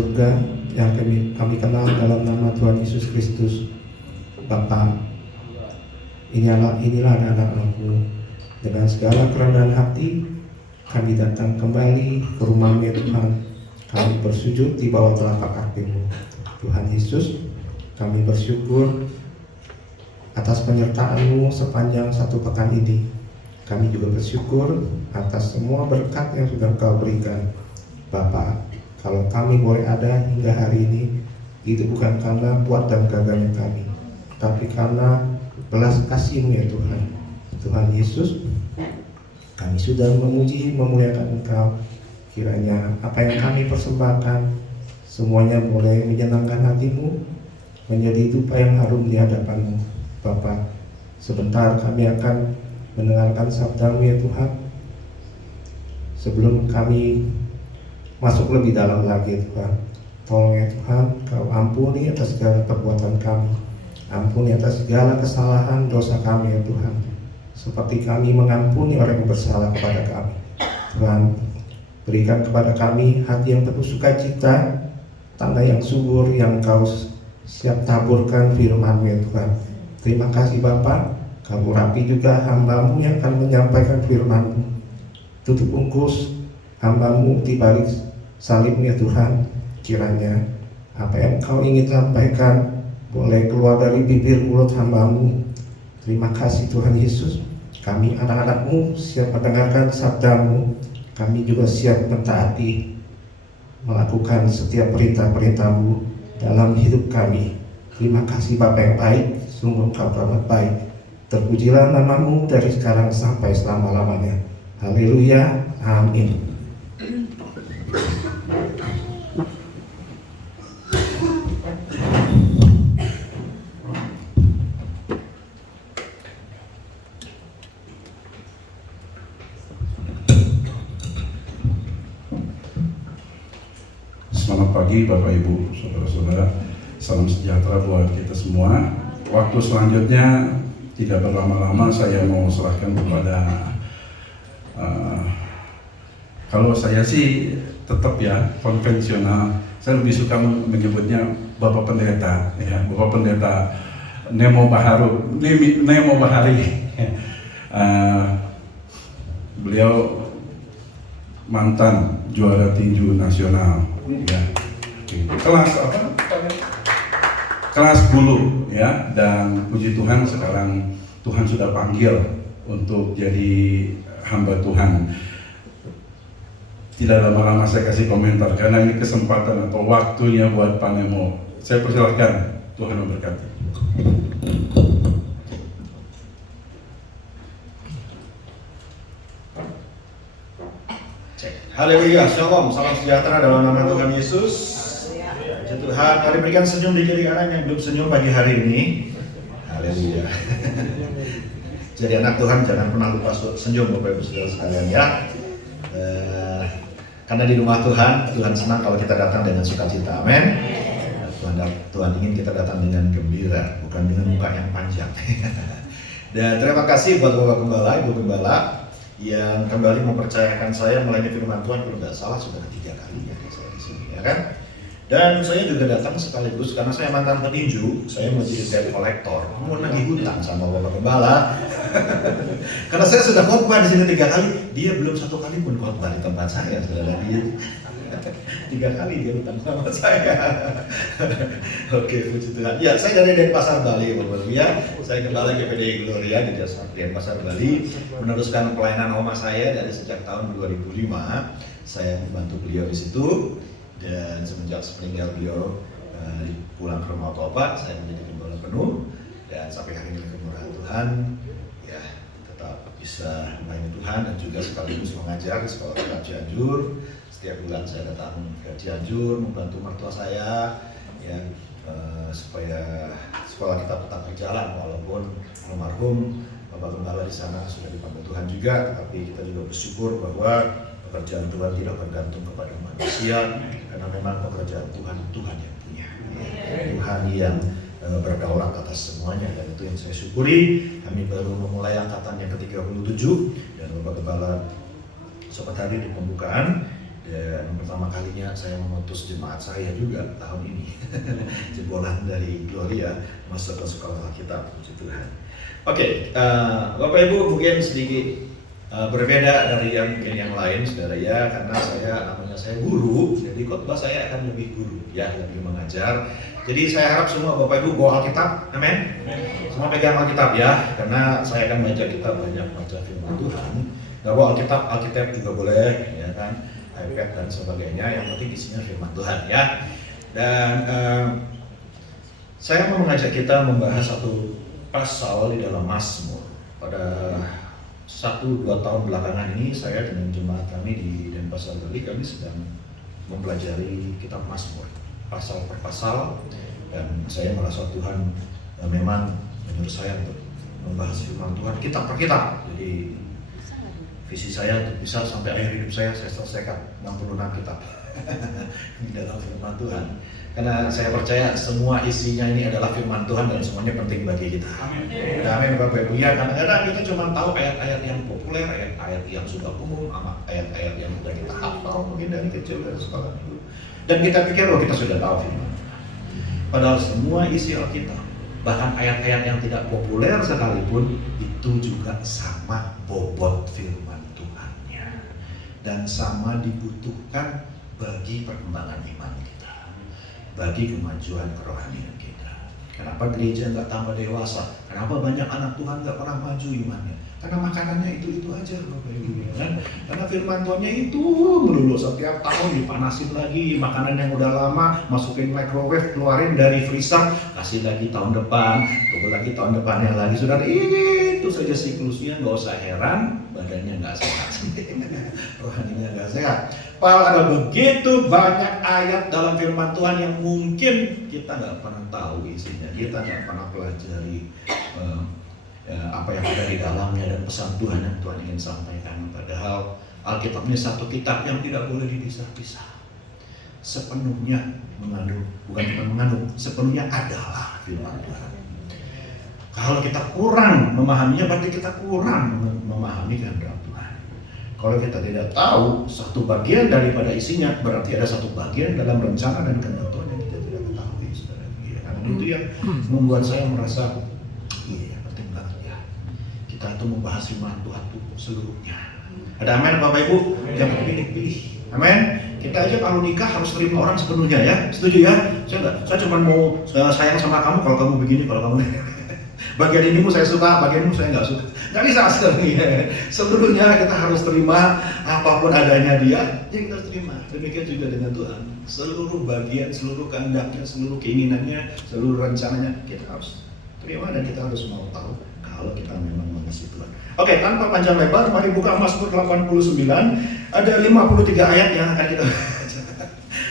surga yang kami kenal dalam nama Tuhan Yesus Kristus. Bapa, inilah anak-anakmu. Dengan segala kerendahan hati kami datang kembali ke rumah-Mu ya Tuhan. Kami bersujud di bawah telapak kaki-Mu. Tuhan Yesus, kami bersyukur atas penyertaan-Mu sepanjang satu pekan ini. Kami juga bersyukur atas semua berkat yang sudah Engkau berikan. Bapa, kalau kami boleh ada hingga hari ini, itu bukan karena kuat dan gagahnya kami, tapi karena belas kasih-Mu ya Tuhan. Tuhan Yesus, kami sudah memuji, memuliakan Engkau. Kiranya apa yang kami persembahkan semuanya boleh menyenangkan hati-Mu, menjadi dupa yang harum di hadapan-Mu. Bapa, sebentar kami akan mendengarkan sabda-Mu ya Tuhan. Sebelum kami masuk lebih dalam lagi Tuhan, tolong ya Tuhan, Kau ampuni atas segala perbuatan kami. Ampuni atas segala kesalahan dosa kami ya Tuhan, seperti kami mengampuni orang yang bersalah kepada kami. Tuhan, berikan kepada kami hati yang penuh sukacita, tanda yang subur yang Kau siap taburkan firman-Mu ya Tuhan. Terima kasih Bapa, Kau rapi juga hamba-Mu yang akan menyampaikan firman-Mu. Tutup bungkus hamba-Mu di balik salib-Mu ya Tuhan. Kiranya apa yang Kau ingin sampaikan boleh keluar dari bibir mulut hamba-Mu. Terima kasih Tuhan Yesus. Kami anak-anak-Mu siap mendengarkan sabda-Mu. Kami juga siap mentaati, melakukan setiap perintah-perintah-Mu dalam hidup kami. Terima kasih Bapa yang baik, sungguh Engkau amat baik. Terpujilah nama-Mu dari sekarang sampai selama-lamanya. Haleluya, amin. Selamat pagi Bapak Ibu, Saudara-saudara. Salam sejahtera buat kita semua. Waktu selanjutnya tidak berlama-lama saya mau serahkan kepada kalau saya sih tetap ya konvensional. Saya lebih suka menyebutnya Bapak Pendeta, ya, Bapak Pendeta Nemo Bahari. Beliau mantan juara tinju nasional, ya. Kelas bulu, ya. Dan puji Tuhan sekarang Tuhan sudah panggil untuk jadi hamba Tuhan. Tidak lama-lama saya kasih komentar karena ini kesempatan atau waktunya buat Pak Nemo. Saya persilahkan, Tuhan memberkati. Haleluya, shalom, salam sejahtera dalam nama Tuhan Yesus. Puji Tuhan, mari berikan senyum di kiri kanan yang belum senyum pagi hari ini. Haleluya. Jadi anak Tuhan jangan pernah lupa senyum Bapak Ibu Saudara sekalian ya. Karena di rumah Tuhan, Tuhan senang kalau kita datang dengan sukacita, amin. Tuhan ingin kita datang dengan gembira, bukan dengan muka yang panjang. Dan terima kasih buat Bapak Gembala, Ibu Gembala yang kembali mempercayakan saya melayani firman Tuhan. Kalau tidak salah sudah ketiga kalinya saya di sini, ya kan? Dan saya juga datang sekaligus karena saya mantan petinju, saya mau jadi debt collector, mau nagih hutang sama Bapak Gembala. Karena saya sudah khotbah di sini 3 kali, dia belum 1 kali pun khotbah di tempat saya, saudara. Dia 3 kali dia hutang sama saya. Oke, puji Tuhan. Ya, saya dari Denpasar Bali, Bapak Ibu ya. Saya kembali ke PDI Gloria di Denpasar Bali, meneruskan pelayanan oma saya dari sejak tahun 2005. Saya membantu beliau di situ. Dan semenjak meninggal beliau pulang ke rumah Bapak, saya menjadi gembala penuh. Dan sampai hari ini kemurahan Tuhan, ya tetap bisa melayani Tuhan dan juga sekaligus mengajar di sekolah tetap Cianjur. Setiap bulan saya datang ke Cianjur membantu mertua saya, ya supaya sekolah kita tetap berjalan walaupun almarhum Bapak Gembala di sana sudah dipanggil Tuhan juga, tapi kita juga bersyukur bahwa pekerjaan Tuhan tidak bergantung kepada manusia, karena memang pekerjaan Tuhan yang punya. Tuhan yang berdaulat atas semuanya, dan itu yang saya syukuri. Kami baru memulai angkatan yang ke-37 dan Bapak Gembala sempat hadir di pembukaan, Dan pertama kalinya saya mengutus jemaat saya juga tahun ini jebolan dari Gloria masuk ke sekolah Alkitab, puji Tuhan. Oke, Bapak Ibu mungkin sedikit berbeda dari yang mungkin yang lain, saudara ya, karena saya guru, jadi khotbah saya akan lebih guru ya, lebih mengajar. Jadi saya harap semua Bapak Ibu bawa Alkitab, amin. Semua pegang Alkitab ya, karena saya akan baca kita banyak baca firman Tuhan. Gak bawa Alkitab juga boleh, ya kan, iPad dan sebagainya. Yang penting isinya firman Tuhan ya. Dan saya mau mengajak kita membahas satu pasal di dalam Mazmur. Pada 1-2 tahun belakangan ini saya dengan jemaat kami di Denpasar Bali kami sedang mempelajari kitab Mazmur pasal per pasal, dan saya merasa Tuhan memang menyuruh saya untuk membahas firman Tuhan kitab per kitab. Jadi visi saya untuk bisa sampai akhir hidup saya selesaikan 66 kitab di dalam firman Tuhan. Karena saya percaya semua isinya ini adalah firman Tuhan dan semuanya penting bagi kita. Amin Bapak Ibu ya. Kadang-kadang kita cuma tahu ayat-ayat yang populer, ayat-ayat yang sudah umum, sama ayat-ayat yang sudah kita hafal mungkin dari kecil dari sekolah dulu. Dan kita pikir kita sudah tahu firman. Padahal semua isi Alkitab, bahkan ayat-ayat yang tidak populer sekalipun, itu juga sama bobot firman Tuhannya dan sama dibutuhkan bagi perkembangan iman kita, bagi kemajuan kerohanian kita. Kenapa gereja nggak tambah dewasa? Kenapa banyak anak Tuhan nggak pernah maju imannya? Karena makanannya itu aja, Bapak Ibu kan? Karena firman Tuhannya itu melulu, setiap tahun dipanasin lagi, makanan yang udah lama masukin microwave, keluarin dari freezer, kasih lagi tahun depan, tunggu lagi tahun depannya lagi. Saudara, itu saja siklusnya, nggak usah heran badannya nggak sehat, rohaninya nggak sehat. Padahal ada begitu banyak ayat dalam firman Tuhan yang mungkin kita nggak pernah tahu isinya, kita nggak pernah pelajari apa yang ada di dalamnya dan pesan Tuhan yang Tuhan ingin sampaikan. Padahal Alkitab ini satu kitab yang tidak boleh dipisah-pisah. Sepenuhnya mengandung, bukan cuma mengandung, sepenuhnya adalah firman Tuhan. Kalau kita kurang memahaminya, berarti kita kurang memahami kehendak Tuhan. Kalau kita tidak tahu satu bagian daripada isinya, berarti ada satu bagian dalam rencana dan kehendak Tuhan yang kita tidak ketahui, saudara. Karena itu yang membuat saya merasa penting banget ya. Kita tuh membahas firman Tuhan tuh seluruhnya. Ada amin Bapak Ibu? Jangan pilih-pilih. Amin. Kita aja kalau nikah harus terima orang sepenuhnya ya. Setuju ya? Saya cuma mau sayang sama kamu kalau kamu begini, kalau kamu bagian ini saya suka, bagian ini saya nggak suka. Nggak bisa sebenarnya. Seluruhnya kita harus terima, apapun adanya dia, ya kita harus terima. Demikian juga dengan Tuhan. Seluruh bagian, seluruh kehendaknya, seluruh keinginannya, seluruh rencananya kita harus terima dan kita harus mau tahu kalau kita memang mengasihi Tuhan. Oke, tanpa panjang lebar, mari buka Mazmur 89. Ada 53 ayat yang akan kita baca.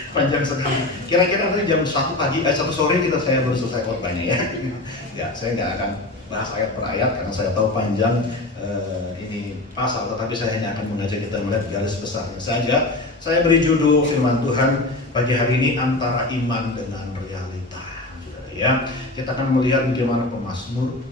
Panjang sekali. Kira-kira nanti jam 1 pagi, 1 sore saya baru selesai khotbahnya ya. Ya, saya nggak akan bahas ayat per ayat karena saya tahu panjang ini pasal, tetapi saya hanya akan mengajak kita melihat garis besarnya saja. Saya beri judul firman Tuhan pagi hari ini, antara iman dengan realita. Ya, kita akan melihat bagaimana pemazmur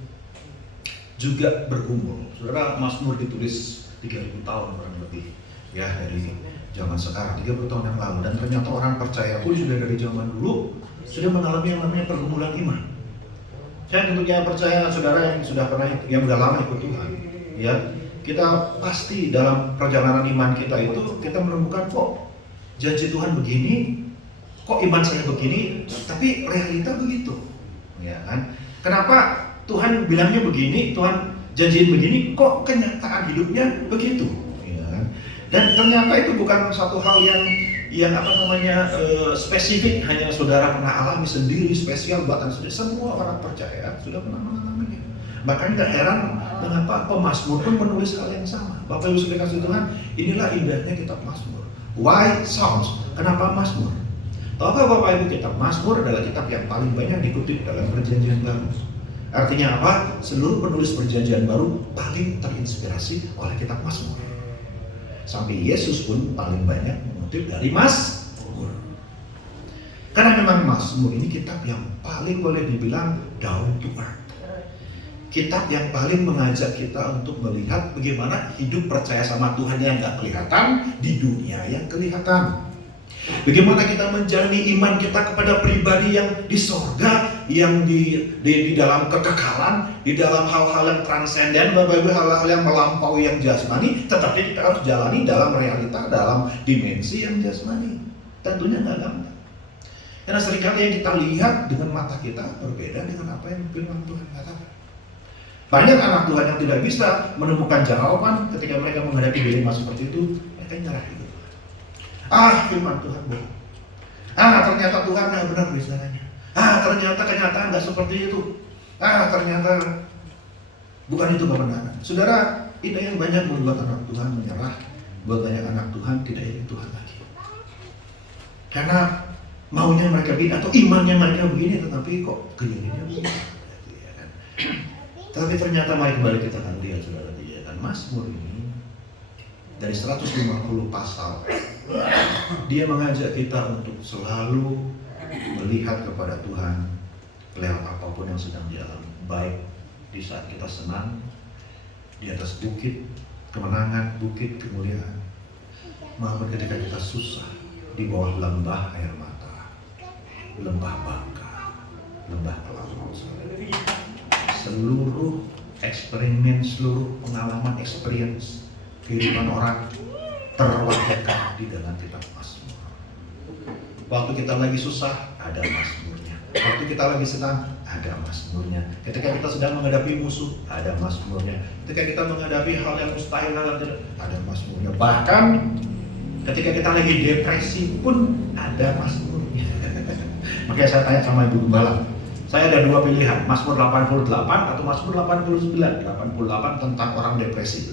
juga bergumul. Saudara, Mazmur ditulis 3000 tahun kurang lebih ya dari zaman sekarang, 30 tahun yang lalu, dan ternyata orang percaya pun sudah dari zaman dulu sudah mengalami yang namanya pergumulan iman. Saya tentunya percaya saudara yang sudah pernah, yang sudah lama ikut Tuhan, ya, kita pasti dalam perjalanan iman kita itu kita menemukan kok janji Tuhan begini, kok iman saya begini, tapi realita begitu, ya kan? Kenapa Tuhan bilangnya begini, Tuhan janjiin begini, kok kenyataan hidupnya begitu, ya kan? Dan ternyata itu bukan satu hal yang spesifik hanya saudara pernah alami sendiri, spesial buatan sendiri. Semua orang percaya sudah pernah mengalaminya. Makanya tidak heran mengapa pemazmur pun menulis hal yang sama. Bapak Ibu sudah kasih Tuhan, inilah indahnya kitab Mazmur. Why Psalms? Kenapa Mazmur? Tahukah Bapak Ibu, kitab Mazmur adalah kitab yang paling banyak dikutip dalam Perjanjian Baru. Artinya apa? Seluruh penulis Perjanjian Baru paling terinspirasi oleh kitab Mazmur. Sampai Yesus pun paling banyak mengutip dari Mazmur. Karena memang Mazmur ini kitab yang paling boleh dibilang down to earth. kitab yang paling mengajak kita untuk melihat bagaimana hidup percaya sama Tuhan yang nggak kelihatan di dunia yang kelihatan. Bagaimana kita menjalani iman kita kepada pribadi yang di sorga, yang di dalam kekekalan, di dalam hal-hal yang transenden, Bapak Ibu, hal-hal yang melampaui yang jasmani, tetapi kita harus jalani dalam realita, dalam dimensi yang jasmani. Tentunya nggak gampang. Karena seringkali yang kita lihat dengan mata kita berbeda dengan apa yang firman Tuhan katakan. Banyak anak Tuhan yang tidak bisa menemukan jawaban ketika mereka menghadapi dilema seperti itu, mereka nyerah gitu. Firman Tuhan bohong. Ternyata Tuhan nggak benar bicaranya. Ternyata kenyataan nggak seperti itu. Ternyata bukan itu kebenaran. Saudara, ini yang banyak membuat anak Tuhan menyerah, buat banyak anak Tuhan tidak ingin Tuhan lagi. Karena maunya mereka begini atau imannya mereka begini, tetapi kok keinginannya begini. Tapi ternyata mari kembali kita akan lihat, saudara, dia kan Mazmur ini dari 150 pasal, dia mengajak kita untuk selalu melihat kepada Tuhan lewat apapun yang sedang dialami, baik di saat kita senang, di atas bukit kemenangan, bukit kemuliaan, maupun ketika kita susah, di bawah lembah air mata, lembah bangka, lembah kelam. Seluruh eksperimen, seluruh pengalaman, experience kehidupan orang terwakilkan di dalam kitab Mazmur. Waktu kita lagi susah, ada Mazmurnya. Waktu kita lagi senang, ada Mazmurnya. Ketika kita sedang menghadapi musuh, ada Mazmurnya. Ketika kita menghadapi hal yang mustahil, ada Mazmurnya. Bahkan ketika kita lagi depresi pun ada Mazmurnya. Makanya saya tanya sama Ibu Gembala, saya ada dua pilihan, Mazmur 88 atau Mazmur 89. 88 tentang orang depresi.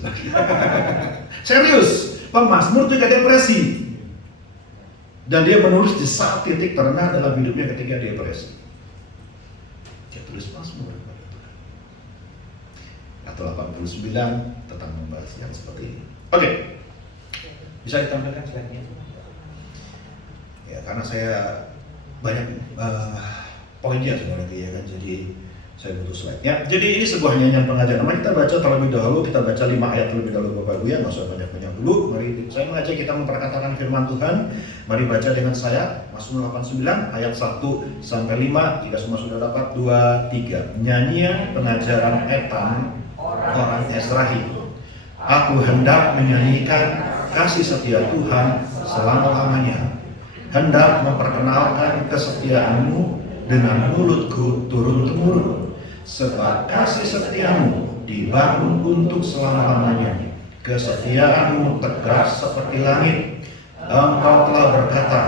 Serius, pemazmur juga depresi. Dan dia menulis di saat titik terendah dalam hidupnya ketika depresi. Dia tulis Mazmur kepada Tuhan. Atau 89 tentang membahas yang seperti ini. Oke. Bisa ditampilkan slide-nya? Ya, karena saya banyak poinnya, saudara, ya kan, jadi saya butuh slide. Ya, jadi ini sebuah nyanyian pengajaran. Mari kita baca terlebih dahulu, kita baca 5 ayat terlebih dahulu, Bapak Ibu ya, nggak usah banyak-banyak dulu. Mari saya mengajak kita memperkatakan firman Tuhan. Mari baca dengan saya Mazmur 89 ayat 1 sampai 5. Jika semua sudah dapat, 2, 3. Nyanyian pengajaran Etam orang Ezrahi. Aku hendak menyanyikan kasih setia Tuhan selama-lamanya. Hendak memperkenalkan kesetiaan-Mu dengan mulutku turun-temurun, sebab kasih setiamu dibangun untuk selama-lamanya. Kesetiaanmu tegas seperti langit. Engkau telah berkata,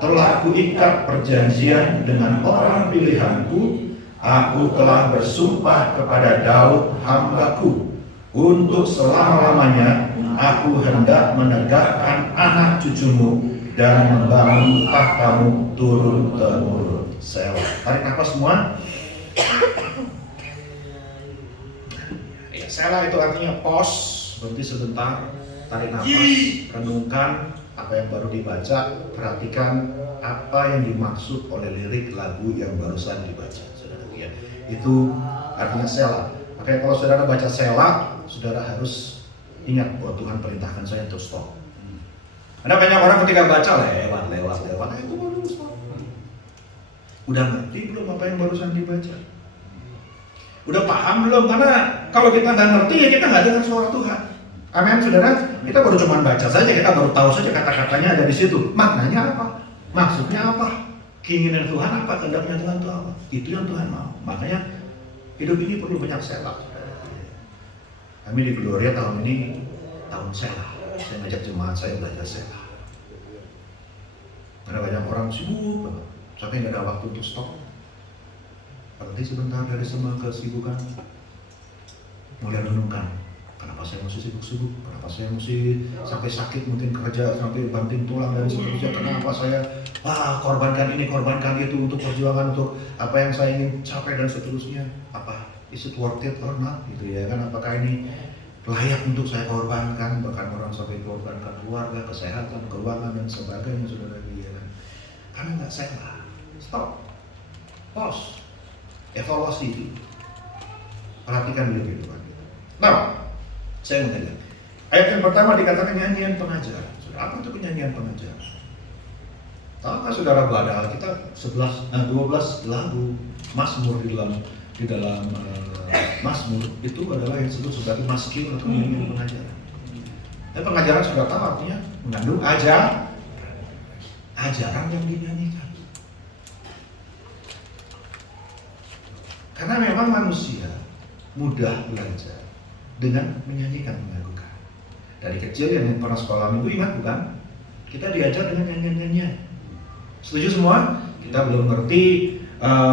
telah kuikat perjanjian dengan orang pilihanku. Aku telah bersumpah kepada Daud hambaku, untuk selama-lamanya aku hendak menegakkan anak cucumu dan membangun tahtamu turun-temurun. Selah. Tarik nafas semua. Ya, selah itu artinya pause, berhenti sebentar, tarik nafas, renungkan apa yang baru dibaca, perhatikan apa yang dimaksud oleh lirik lagu yang barusan dibaca, saudara. Ya, itu artinya selah. Makanya kalau saudara baca selah, saudara harus ingat bahwa Tuhan perintahkan saya untuk stop. Ada banyak orang ketika baca lewat, itu baru stop. Udah ngerti belum apa yang barusan dibaca? Udah paham belum? Karena kalau kita nggak ngerti ya kita nggak dengar suara Tuhan. Amin, saudara. Kita baru cuma baca saja, kita baru tahu saja kata-katanya ada di situ. Maknanya apa? Maksudnya apa? Keinginan Tuhan apa? Kehendaknya Tuhan itu apa? Itu yang Tuhan mau. Makanya hidup ini perlu banyak selah. Kami di Gloria tahun ini tahun selah. Saya ngajak jemaat saya belajar selah. Karena banyak orang sibuk banget, sampai nggak ada waktu untuk stop. Berhenti sebentar dari semua kesibukan, mulai renungkan. Kenapa saya mesti sibuk-sibuk? Kenapa saya mesti sampai sakit mungkin kerja sampai banting tulang dan seterusnya? Kenapa saya korbankan ini, korbankan itu untuk perjuangan, untuk apa yang saya ingin capai dan seterusnya? Apa is it worth it or not? Gitu ya kan? Apakah ini layak untuk saya korbankan? Bahkan orang sampai korbankan keluarga, kesehatan, keuangan dan sebagainya, saudara, ya kan? Karena nggak selah. Stop, pause, evaluasi itu. Perhatikan dulu kehidupan kita. Nah, saya mau tanya. Ayat yang pertama dikatakan nyanyian pengajaran. Saudara, apa itu nyanyian pengajaran? Tahukah saudara bahwa ada Alkitab 12 lagu Mazmur di dalam Mazmur itu adalah yang disebut sebagai maskil atau nyanyian pengajaran. Dan pengajaran sudah tahu artinya mengandung ajaran yang dinyanyikan. Karena memang manusia mudah belajar dengan menyanyikan, melakukan. Dari kecil yang pernah sekolah minggu ingat bukan? Kita diajar dengan nyanyian-nyanyian. Setuju semua? Kita belum ngerti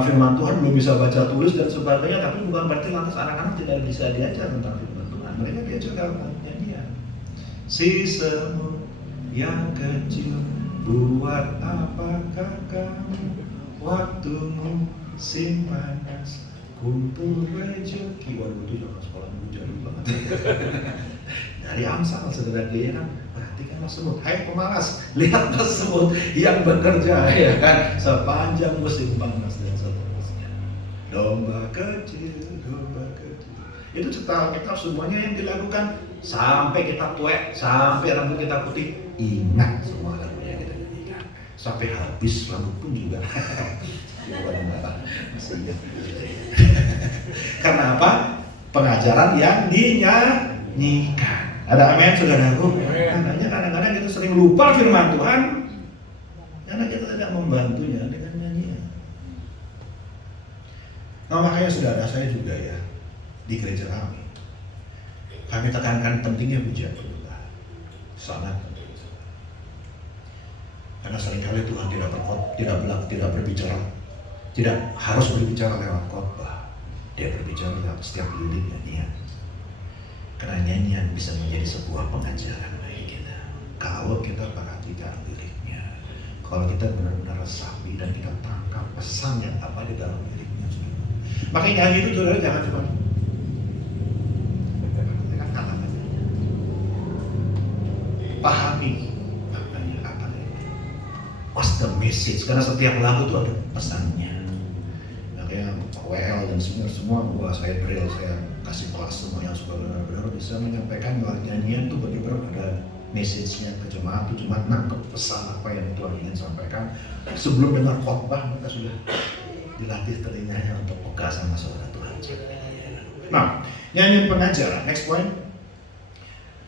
firman Tuhan, belum bisa baca tulis dan sebagainya, tapi bukan berarti lantas anak-anak tidak bisa diajar tentang firman Tuhan. Mereka diajar dalam nyanyian. Si semut yang kecil, buat apakah kamu waktu musim panas kumpul rezeki? Waduh, itu jangan sekolah minggu jadul banget. Dari Amsal, saudara dia kan, perhatikanlah semut, hai pemalas, lihatlah semut yang bekerja, ya kan, sepanjang musim panas dan seterusnya. Domba kecil. Itu cerita Alkitab semuanya yang dilakukan sampai kita tuek, sampai rambut kita putih. Ingat semua lagunya kita nyanyikan. Sampai habis rambut pun juga. Masih ingat. Karena apa? Pengajaran yang dinyanyikan. Ada amin, saudaraku? Makanya kadang-kadang kita sering lupa firman Tuhan karena kita tidak membantunya dengan nyanyian. Nah, makanya saudara saya juga ya, di gereja kami tekankan pentingnya pujian Tuhan. Sangat penting. Karena seringkali Tuhan tidak berbicara, tidak harus berbicara lewat khotbah. Dia berbicara lewat setiap lirik nyanyian. Karena nyanyian bisa menjadi sebuah pengajaran bagi kita. Kalau kita perhatikan liriknya, kalau kita benar-benar resapi dan kita tangkap pesan yang apa di dalam liriknya. Makanya nyanyi itu saudara jangan cuma pahami apa what's the message, karena setiap lagu itu ada pesannya. Makanya WL dan semua saya drill, saya kasih kelas semua yang suka benar-benar bisa menyampaikan bahwa nyanyian itu benar-benar ada message-nya ke jemaat. Itu cuma nangkep pesan apa yang Tuhan ingin sampaikan. Sebelum dengar khotbah mereka sudah dilatih telinganya untuk peka sama suara Tuhan. Nah, nyanyian pengajaran, next point.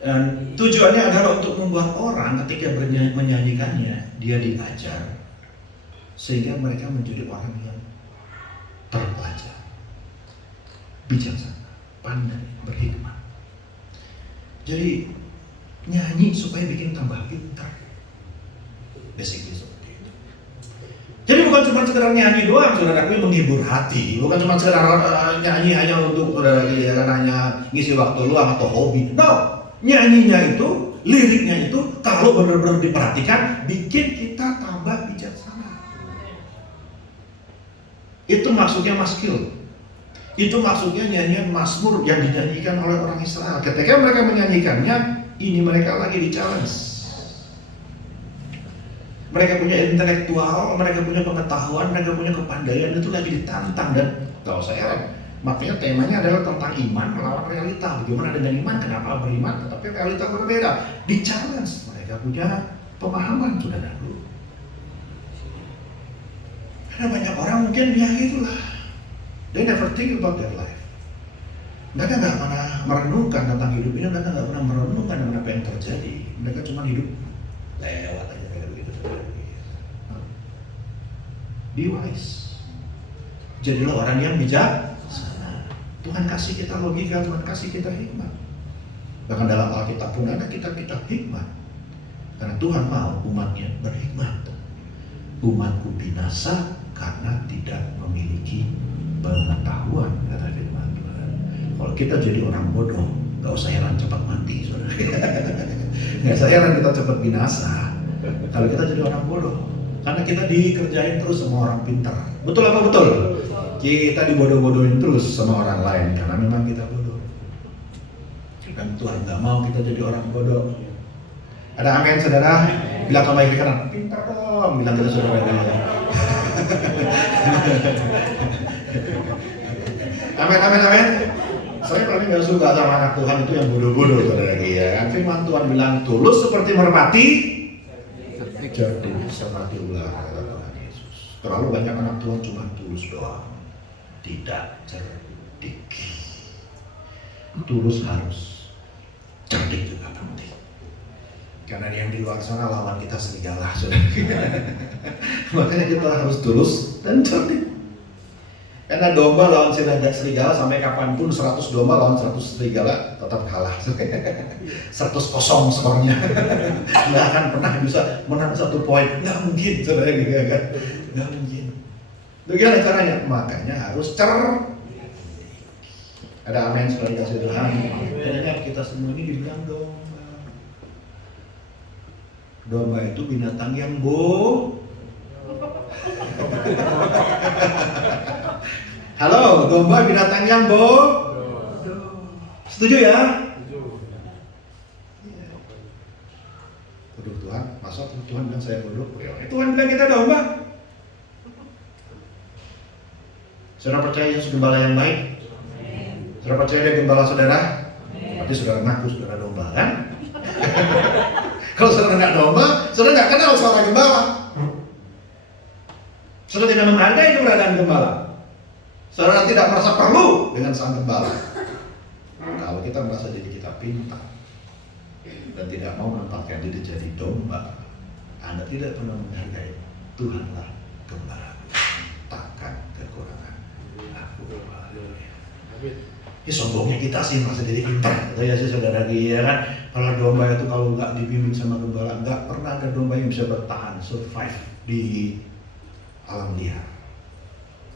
Dan tujuannya adalah untuk membuat orang ketika menyanyikannya, dia diajar sehingga mereka menjadi orang yang terpelajar, bijaksana, pandai, berhikmat. Jadi nyanyi supaya bikin tambah pintar, basically seperti itu. Jadi bukan cuma sekedar nyanyi doang, saudaraku, menghibur hati. Bukan cuma sekedar nyanyi hanya untuk hanya ngisi waktu luang atau hobi. No. Nyanyinya itu, liriknya itu kalau benar-benar diperhatikan bikin kita tambah bijaksana. Itu maksudnya maskil. Itu maksudnya nyanyian Mazmur yang dinyanyikan oleh orang Israel. Ketika mereka menyanyikannya, ini mereka lagi di-challenge. Mereka punya intelektual, mereka punya pengetahuan, mereka punya kepandaian, itu lagi ditantang. Dan gak usah heran, makanya temanya adalah tentang iman melawan realita. Bagaimana dengan iman? Kenapa beriman tetapi realita berbeda? Di challenge. Mereka punya pemahaman, saudaraku. Karena banyak orang mungkin ya itulah, they never think about their life. Mereka nggak pernah merenungkan tentang hidup ini. Mereka nggak pernah merenungkan tentang apa yang terjadi. Mereka cuma hidup lewat aja kayak begitu. Be wise. Jadilah orang yang bijak. Tuhan kasih kita logika, Tuhan kasih kita hikmat. Bahkan dalam Alkitab pun ada kitab-kitab hikmat. Karena Tuhan mau umatnya berhikmat. Umatku binasa karena tidak memiliki pengetahuan, kata firman Tuhan. Kalau kita jadi orang bodoh, gak usah heran cepat mati, saudara. Gak usah heran kita cepat binasa. Kalau kita jadi orang bodoh, karena kita dikerjain terus sama orang pintar. Betul apa betul? Kita dibodoh-bodohin terus sama orang lain karena memang kita bodoh. Dan Tuhan gak mau kita jadi orang bodoh. Ada amin, saudara? Bilang sama yang kanan, pintar dong. Bilang kita saudara. Amin, amin, amin. Saya paling nggak suka sama anak Tuhan itu yang bodoh-bodoh, saudara ya kan. Firman Tuhan bilang tulus seperti merpati, cerdik seperti ular, kata Tuhan Yesus. Terlalu banyak anak Tuhan cuma tulus doang, tidak cerdik. Tulus harus, cerdik juga penting. Karena yang di luar sana lawan kita serigala, saudara. Makanya kita harus tulus dan cerdik. Karena domba lawan serigala sampai kapanpun 100 domba lawan 100 serigala tetap kalah. 100-0 skornya. Nggak akan pernah bisa menang 1 poin. Nggak mungkin, saudara gitu kan? Nggak mungkin. Bagaimana caranya? Makanya harus ada amin sekali kasih Tuhan. Ingat kita semua ini dibilang domba. Domba itu binatang yang Halo, domba binatang yang setuju ya? Bodoh Tuhan, masa Tuhan bilang saya bodoh? Tuhan bilang kita domba. Saudara percaya Yesus gembala yang baik? Saudara percaya dia gembala saudara? Berarti saudara ngaku saudara domba kan? Kalau saudara nggak domba, saudara nggak kenal suara gembala. Saudara tidak menghargai keberadaan gembala. Saudara tidak merasa perlu dengan sang gembala. Kalau kita merasa diri kita pintar dan tidak mau menempatkan diri jadi domba, Anda tidak pernah menghargai Tuhanlah gembala, takkan kekurangan aku. Ini sombongnya kita sih merasa diri pintar. Itu ya sih saudara ya kan. Kalau domba itu kalau nggak dibimbing sama gembala, nggak pernah ada domba yang bisa bertahan, survive di alam liar.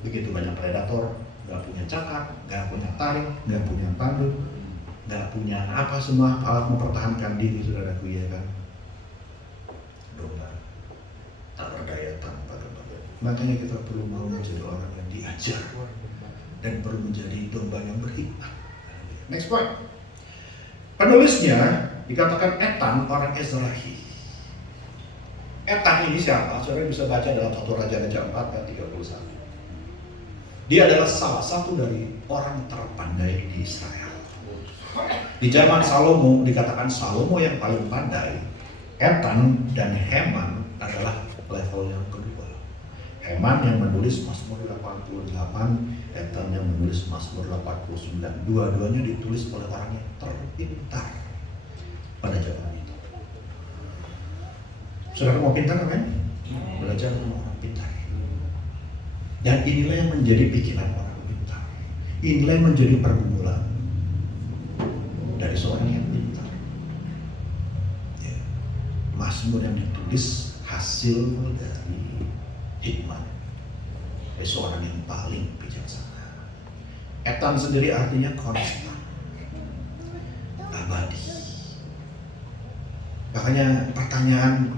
Begitu banyak predator, nggak punya cakar, nggak punya taring, nggak punya pandu, nggak punya apa semua alat mempertahankan diri, saudaraku ya kan. Domba tak berdaya tanpa gembala. Makanya kita perlu mau menjadi orang yang diajar dan perlu menjadi domba yang berhikmat. Next point. Penulisnya dikatakan Etan, orang Ezrahi. Etan ini siapa? Saudara bisa baca dalam 1 Raja-Raja 4 ayat 31. Dia adalah salah satu dari orang terpandai di Israel. Di zaman Salomo dikatakan Salomo yang paling pandai. Etan dan Heman adalah level yang kedua. Heman yang menulis Mazmur 88, Etan yang menulis Mazmur 89. Dua-duanya ditulis oleh orang yang terpintar pada zaman itu. Saudara mau pintar kan? Belajar sama orang pintar. Dan inilah yang menjadi pikiran orang pintar. Inilah yang menjadi pergumulan dari seorang yang pintar. Ya. Mazmur yang ditulis hasil dari hikmat dari seorang yang paling bijaksana. Etan sendiri artinya konstan, abadi. Makanya pertanyaan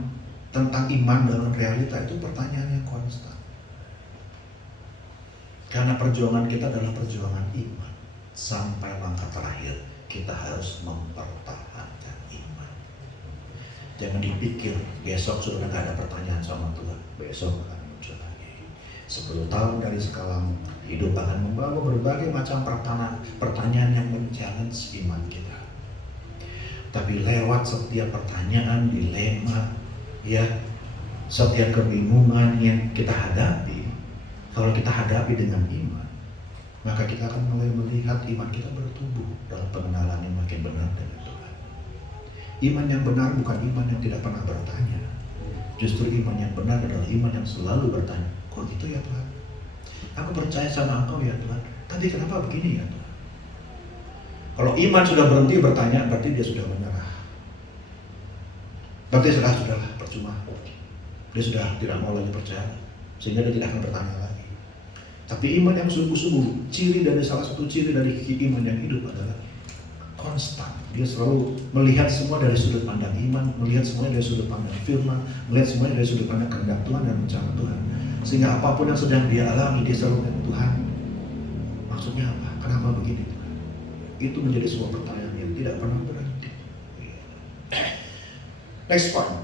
tentang iman dalam realita itu pertanyaan yang konstan. Karena perjuangan kita adalah perjuangan iman. Sampai langkah terakhir kita harus mempertahankan iman. Jangan dipikir besok sudah tidak ada pertanyaan sama Tuhan. Besok akan muncul lagi. 10 tahun dari sekarang hidup akan membawa berbagai macam pertanyaan yang men-challenge iman kita. Tapi lewat setiap pertanyaan, dilema, ya, setiap kebingungan yang kita hadapi, kalau kita hadapi dengan iman, maka kita akan mulai melihat iman kita bertumbuh dalam pengenalan yang makin benar dengan Tuhan. Iman yang benar bukan iman yang tidak pernah bertanya. Justru iman yang benar adalah iman yang selalu bertanya, kok gitu ya Tuhan? Aku percaya sama Engkau ya Tuhan, tapi kenapa begini ya Tuhan? Kalau iman sudah berhenti bertanya, berarti dia sudah menyerah. Berarti sudahlah, percuma. Dia sudah tidak mau lagi percaya, sehingga dia tidak akan bertanya lagi. Tapi iman yang sungguh-sungguh, salah satu ciri dari iman yang hidup adalah konstan. Dia selalu melihat semua dari sudut pandang iman, melihat semuanya dari sudut pandang firman, melihat semuanya dari sudut pandang kehendak Tuhan dan rencana Tuhan. Sehingga apapun yang sedang dia alami, dia selalu bilang, Tuhan, maksudnya apa? Kenapa begini Tuhan? Itu menjadi sebuah pertanyaan yang tidak pernah berhenti. Next point.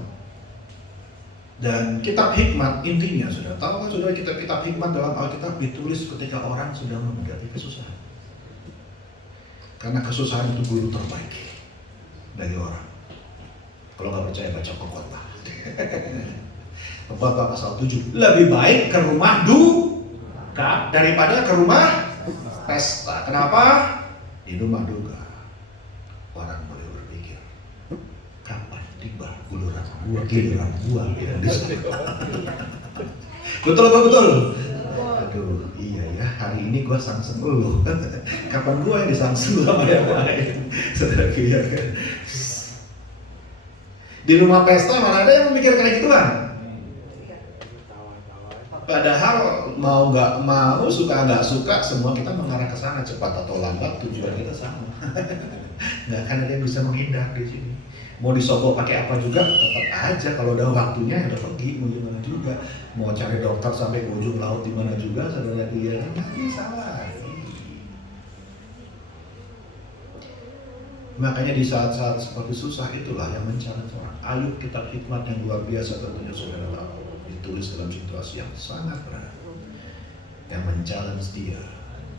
Dan kitab hikmat intinya sudah tahu kan sudah, kitab hikmat dalam Alkitab ditulis ketika orang sedang menghadapi kesusahan. Karena kesusahan itu guru terbaik dari orang. Kalau nggak percaya baca Khotbah. Khotbah pasal 7. Lebih baik ke rumah duka daripada ke rumah pesta. Kenapa? Di rumah duka orang boleh berpikir, kapan tiba giliran gua tidak bisa. Betul apa betul? Aduh, iya ya, hari ini gua sangseng lu. Kapan gua yang disangseng sama yang lain? Saudara kira kan? Di rumah pesta mana ada yang memikirkan kayak gituan? Padahal mau nggak mau, suka nggak suka, semua kita mengarah ke sana, cepat atau lambat tujuan kita sama. Nggak akan ada yang bisa menghindar di sini. Mau disogok pakai apa juga tetap aja, kalau udah waktunya ya udah pergi, mau gimana juga. Mau cari dokter sampai ke ujung laut di mana juga, saudara dia kan bisa lagi. Makanya di saat-saat seperti susah itulah yang mencari orang. Ayub, kitab hikmat yang luar biasa tentunya saudara tahu, ditulis dalam situasi yang sangat berat, yang men-challenge dia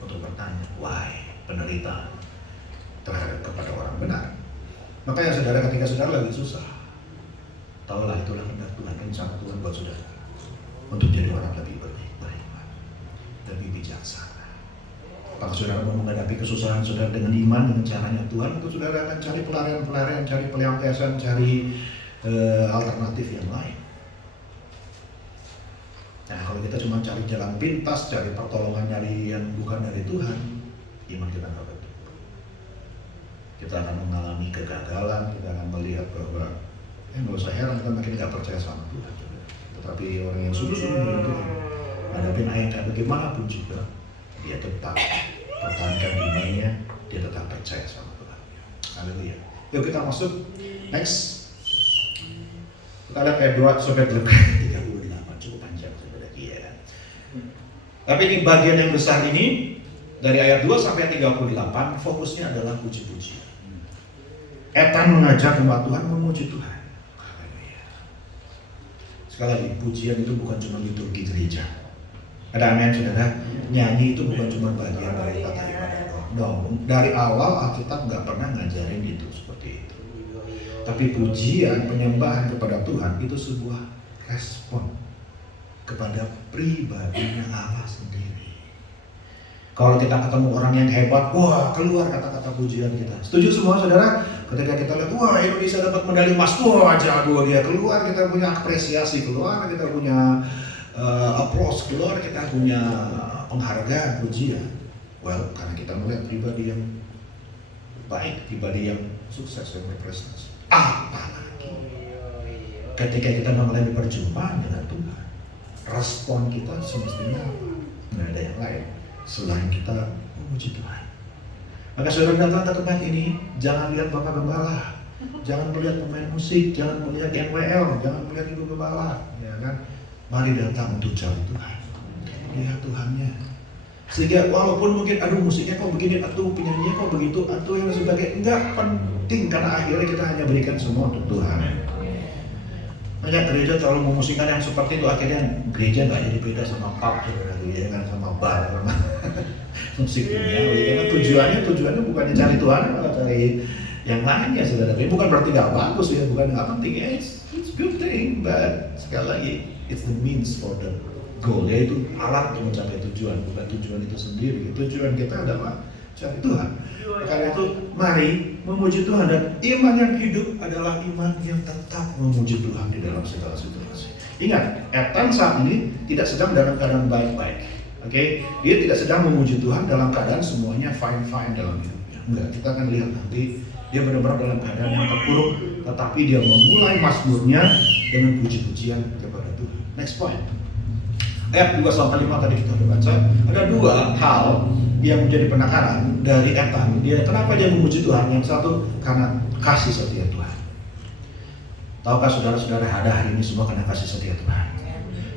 untuk bertanya why, penderitaan terhadap kepada orang benar. Makanya saudara, ketika saudara lagi susah, tahulah itulah kehendak Tuhan, rencana Tuhan buat saudara untuk jadi orang lebih beriman, lebih bijaksana. Apakah saudara mau menghadapi kesusahan saudara dengan iman, dengan caranya Tuhan, atau saudara akan cari pelarian-pelarian, cari pelampiasan, cari alternatif yang lain? Nah, kalau kita cuma cari jalan pintas, cari pertolongan dari yang bukan dari Tuhan, iman kita nggak betul. Kita akan mengalami kegagalan, kita akan melihat bahwa nggak usah heran kita makin nggak percaya sama Tuhan. Tetapi orang yang sungguh-sungguh dengan Tuhan, hadapin ayat kayak bagaimanapun juga, dia tetap pertahankan imannya, dia tetap percaya sama Tuhan. Haleluya. Yuk kita masuk next. Kita lihat ayat 2 sampai 38, cukup panjang saudara ya. Tapi di bagian yang besar ini dari ayat 2 sampai 38 fokusnya adalah puji-pujian. Etan mengajak umat Tuhan memuji Tuhan. Sekali lagi, pujian itu bukan cuma liturgi gereja. Ada amin saudara? Nyanyi itu bukan cuma bagian dari kata ibadah doang. No, dari awal Alkitab nggak pernah ngajarin itu seperti itu. Tapi pujian, penyembahan kepada Tuhan itu sebuah respon kepada pribadinya Allah sendiri. Kalau kita ketemu orang yang hebat, wah keluar kata-kata pujian kita. Setuju semua saudara? Ketika kita lihat, wah Indonesia dapat medali emas, wah jago dia, keluar kita punya apresiasi, keluar kita punya applause, keluar kita punya penghargaan, pujian. Well, karena kita melihat pribadi yang baik, pribadi yang sukses, yang berprestasi. Apalagi ketika kita mengalami perjumpaan dengan Tuhan, respon kita semestinya apa? Nggak ada yang lain selain kita memuji Tuhan. Maka saudara datang ke tempat ini, jangan lihat Bapak Gembala, jangan melihat pemain musik, jangan melihat NWL, jangan melihat Ibu Gembala, ya kan? Mari datang untuk cari Tuhan, lihat Tuhannya. Sehingga walaupun mungkin aduh musiknya kok begini, aduh penyanyinya kok begitu, aduh yang sebagainya, enggak penting karena akhirnya kita hanya berikan semua untuk Tuhan. Banyak gereja terlalu memusikkan yang seperti itu, akhirnya gereja nggak jadi beda sama pub, ya kan, sama bar, sama musik duniawi. Karena tujuannya bukannya cari Tuhan, malah cari yang lainnya saudara. Tapi bukan berarti nggak bagus ya, bukan nggak penting ya, it's good thing, but sekali lagi it's the means for the goal, yaitu alat untuk mencapai tujuan, bukan tujuan itu sendiri. Tujuan kita adalah cari Tuhan. Karena itu mari memuji Tuhan, dan iman yang hidup adalah iman yang tetap memuji Tuhan di dalam segala situasi. Ingat, Etan saat ini tidak sedang dalam keadaan baik-baik. Oke, dia tidak sedang memuji Tuhan dalam keadaan semuanya fine-fine dalam hidupnya. Enggak, kita akan lihat nanti dia benar-benar dalam keadaan yang terpuruk, tetapi dia memulai mazmurnya dengan puji-pujian kepada Tuhan. Next point. Ayat 2-5 tadi kita sudah baca. Ada dua hal yang menjadi penekanan dari Etan. Kenapa dia memuji Tuhan? Yang satu, karena kasih setia Tuhan. Tahukah saudara-saudara, ada hari ini semua karena kasih setia Tuhan.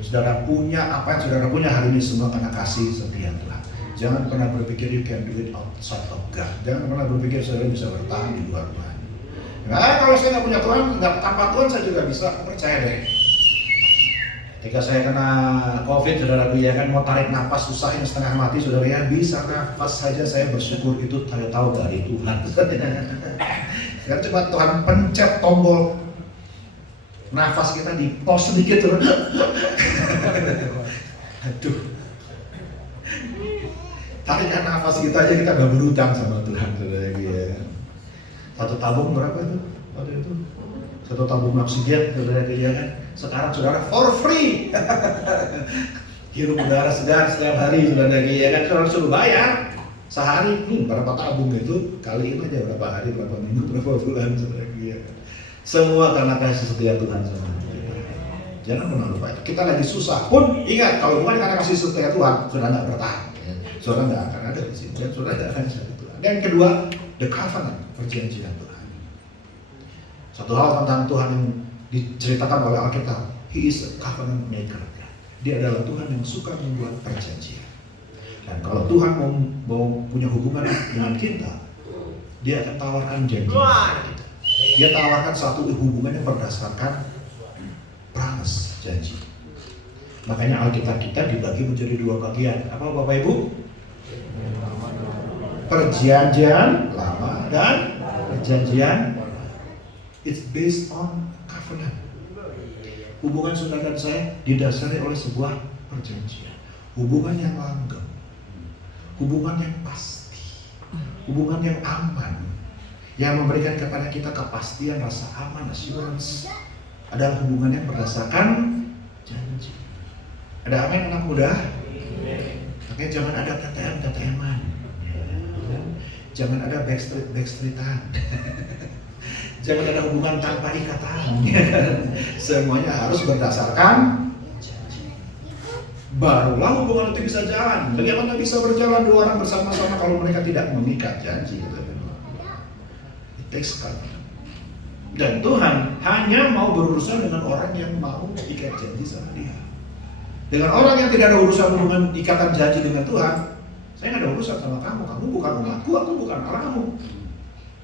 Saudara punya apa yang saudara punya hari ini semua karena kasih setia Tuhan. Jangan pernah berpikir you can do it outside of God. Jangan pernah berpikir saudara bisa bertahan di luar Tuhan. Nah, kalau saya nggak punya Tuhan, nggak tanpa Tuhan saya juga bisa, percaya deh. Ketika saya kena COVID, saudara ya kan, mau tarik nafas susah yang setengah mati, saudara ya, bisa nafas saja saya bersyukur itu tahu dari Tuhan. Karena cuma Tuhan pencet tombol nafas kita di pause sedikit, saudara. Aduh, tarikan nafas kita aja kita gak berutang sama Tuhan, saudara ya. Satu tabung berapa itu waktu itu? Satu tabung oksigen, saudara ya kan. Sekarang saudara for free. Hirup udara segar setiap hari, saudara ya kan. Saudara suruh bayar sehari, berapa tabung itu, kaliin aja berapa hari, berapa minggu, berapa bulan, saudara ya. Semua karena kasih setia Tuhan sama kita. Jangan pernah lupa itu. Kita lagi susah pun ingat, kalau bukan karena kasih setia Tuhan, saudara nggak bertahan. Saudara nggak akan ada di sini. Dan saudara nggak akan bisa Tuhan. Dan yang kedua, the covenant, perjanjian Tuhan. Satu hal tentang Tuhan yang diceritakan oleh Alkitab, He is a covenant maker. Dia adalah Tuhan yang suka membuat perjanjian. Dan kalau Tuhan mau punya hubungan dengan kita, Dia akan tawarkan janji kepada kita. Dia tawarkan satu hubungan yang berdasarkan promise, janji. Makanya Alkitab kita dibagi menjadi dua bagian. Apa Bapak Ibu? Perjanjian lama dan perjanjian baru. It's based on covenant. Hubungan saudara dan saya didasari oleh sebuah perjanjian. Hubungan yang langgeng, hubungan yang pasti, hubungan yang aman, yang memberikan kepada kita kepastian, rasa aman, assurance. Adalah hubungan yang berdasarkan janji. Ada amin anak muda? Makanya jangan ada TTM-TTM-an. Jangan ada backstreet-an. Jangan ada hubungan tanpa ikatan. Semuanya harus berdasarkan janji. Barulah hubungan itu bisa jalan. Bagaimana bisa berjalan dua orang bersama-sama kalau mereka tidak mengikat janji? It takes covenant. Dan Tuhan hanya mau berurusan dengan orang yang mau ikat janji sama Dia. Dengan orang yang tidak ada urusan hubungan ikatan janji dengan Tuhan, saya nggak ada urusan sama kamu. Kamu bukan umatku, aku bukan Allahmu.